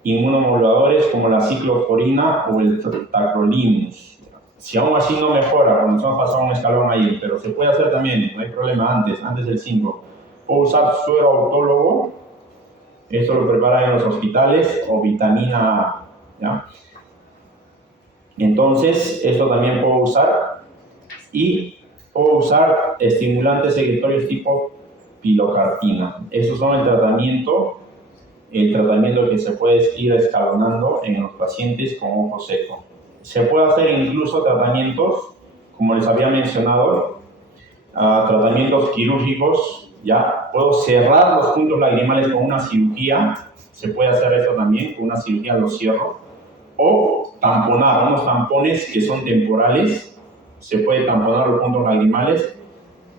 inmunomoduladores como la ciclosporina o el tacrolimus. Si aún así no mejora, cuando se ha pasado un escalón ahí, pero se puede hacer también, no hay problema antes del 5. Puedo usar suero autólogo, esto lo preparan en los hospitales, o vitamina A, ¿ya? Entonces, esto también puedo usar, y puedo usar estimulantes secretorios tipo pilocarpina. Esos son el tratamiento que se puede ir escalonando en los pacientes con ojo seco. Se puede hacer incluso tratamientos, como les había mencionado, tratamientos quirúrgicos, ya puedo cerrar los puntos lagrimales con una cirugía, se puede hacer eso también, con una cirugía lo cierro, o tamponar, unos tampones que son temporales, se puede tamponar los puntos lagrimales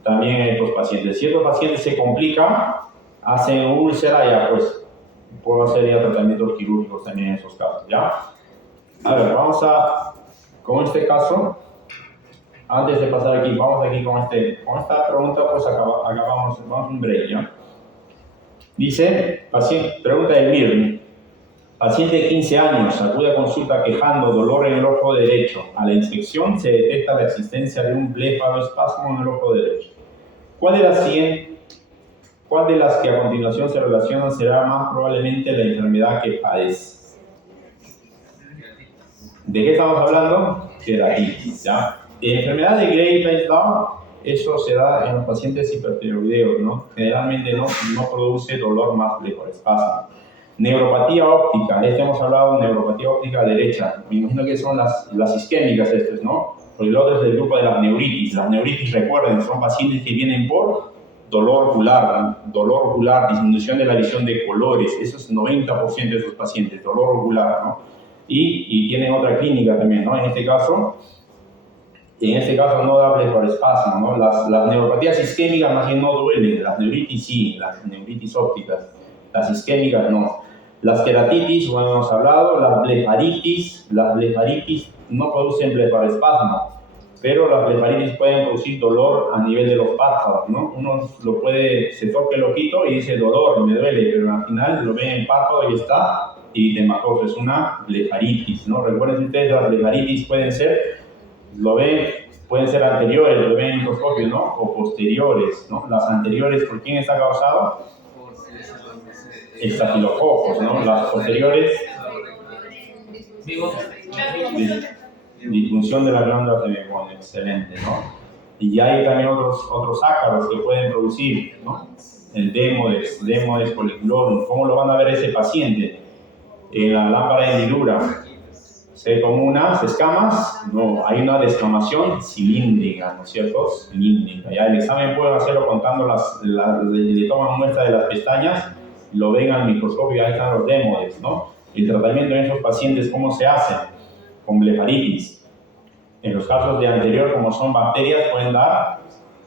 también en estos pacientes. Si estos pacientes se complican, hacen úlcera, ya pues puedo hacer ya tratamientos quirúrgicos también en esos casos, ¿ya? A ver, con este caso, antes de pasar aquí, vamos aquí con esta pregunta, pues acabamos, vamos un break, ¿ya? Dice, pregunta de Mir, paciente de 15 años, acude a consulta quejando dolor en el ojo derecho. A la inspección se detecta la existencia de un blefaroespasmo en el ojo derecho. ¿Cuál de las que a continuación se relacionan será más probablemente la enfermedad que padece? ¿De qué estamos hablando? Queratitis, ¿ya? Enfermedad de Gray-Basedow, eso se da en los pacientes hipertiroideos, ¿no? Generalmente no produce dolor más blefaroespasmo. Neuropatía óptica, hemos hablado de neuropatía óptica derecha. Me imagino que son las isquémicas estas, ¿no? Porque el otro es del grupo de las neuritis. Las neuritis, recuerden, son pacientes que vienen por dolor ocular, disminución de la visión de colores. Eso es 90% de esos pacientes, dolor ocular, ¿no? Y tienen otra clínica también, ¿no? En este caso no da blefaroespasmo, ¿no? Las neuropatías isquémicas más bien no duelen, las neuritis sí, las neuritis ópticas, las isquémicas no. Las queratitis, bueno, hemos hablado, las blefaritis no producen blefaroespasmo, pero las blefaritis pueden producir dolor a nivel de los párpados, ¿no? Uno se toca el ojito y dice dolor, me duele, pero al final lo ven en el párpado y está eritematoso, es una blefaritis, ¿no? Recuerden ustedes, las blefaritis pueden ser anteriores, lo ven en microscopio, ¿no? O posteriores, ¿no? Las anteriores, ¿por quién está causado? Estafilococos, ¿no? Las posteriores, disfunción de la glándula semicon, excelente, ¿no? Y hay también otros ácaros que pueden producir, ¿no? el Demodex folliculorum. ¿Cómo lo van a ver ese paciente? En la lámpara de hendidura. ¿Se ve como unas escamas? No, hay una descamación cilíndrica, ¿no es cierto? Cilíndrica. Ya el examen pueden hacerlo contando le toman muestra de las pestañas, lo ven al microscopio y ahí están los Demodex, ¿no? El tratamiento en esos pacientes, ¿cómo se hace? Con blefaritis. En los casos de anterior, como son bacterias, pueden dar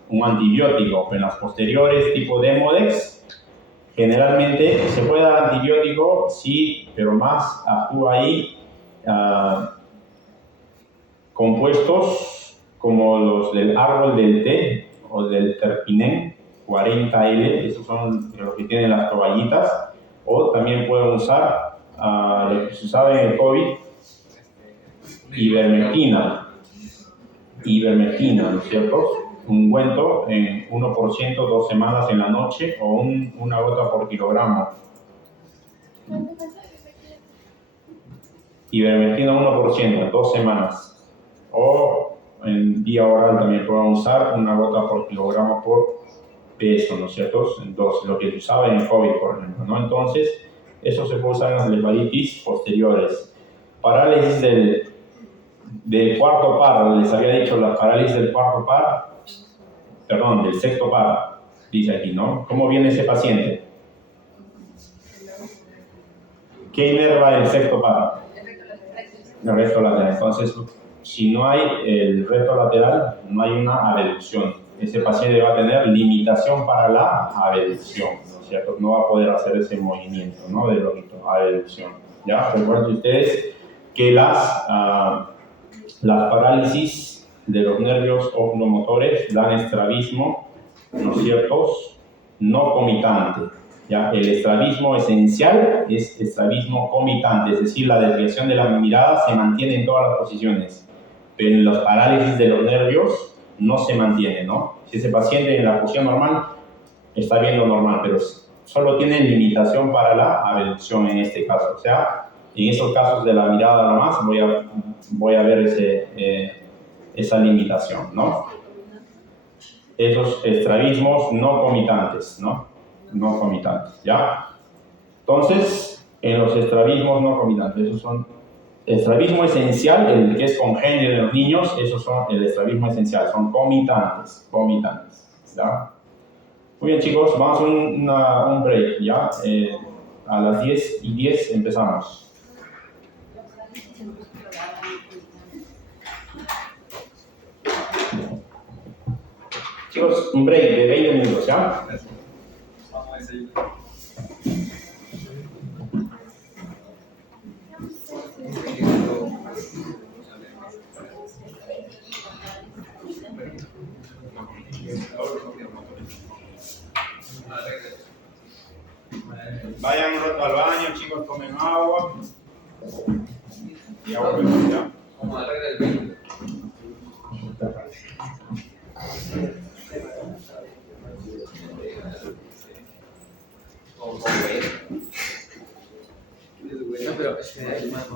un antibiótico. En las posteriores, tipo Demodex, generalmente se puede dar antibiótico, sí, pero más actúa ahí compuestos como los del árbol del té o del terpinen 40L, esos son los que tienen las toallitas, o también pueden usar lo que se usaba en el COVID, ivermectina, ¿no es cierto? Ungüento en 1%, 2 semanas en la noche o una gota por kilogramo. Ivermectina 1%, 2 semanas. O en vía oral también pueden usar una gota por kilogramo por peso, ¿no es cierto? Entonces, lo que se usaba en el COVID, por ejemplo, ¿no? Entonces, eso se puede usar en las blefaritis posteriores. Parálisis del cuarto par, les había dicho la parálisis del cuarto par, perdón, del sexto par, dice aquí, ¿no? ¿Cómo viene ese paciente? ¿Qué inerva el sexto par? El recto lateral. Entonces, si no hay el recto lateral, no hay una abducción. Ese paciente va a tener limitación para la abducción, ¿no es cierto? No va a poder hacer ese movimiento, ¿no? De abducción. ¿Ya? Recuerden ustedes que las parálisis de los nervios oculomotores dan estrabismo, ¿no es cierto? No comitante. ¿Ya? El estrabismo esencial es estrabismo comitante, es decir, la desviación de la mirada se mantiene en todas las posiciones, pero en los parálisis de los nervios no se mantiene, ¿no? Si ese paciente en la posición normal está viendo normal, pero solo tiene limitación para la abducción en este caso, o sea, en esos casos de la mirada nomás voy a ver esa limitación, ¿no? Esos estrabismos no comitantes, ¿no? No comitantes, ¿ya? Entonces, en los estrabismos no comitantes, esos son estrabismo esencial, el que es congénito de los niños, esos son el estrabismo esencial, son comitantes, ¿ya? Muy bien, chicos, vamos a un break, ¿ya? A las 10:10 empezamos. Chicos, un break de 20 minutos, ¿ya? Vamos a desayunar. Vayan un rato al baño, chicos, tomen agua. Y agua, ¿ya? Como la regla del 20. No, pero es que hay más.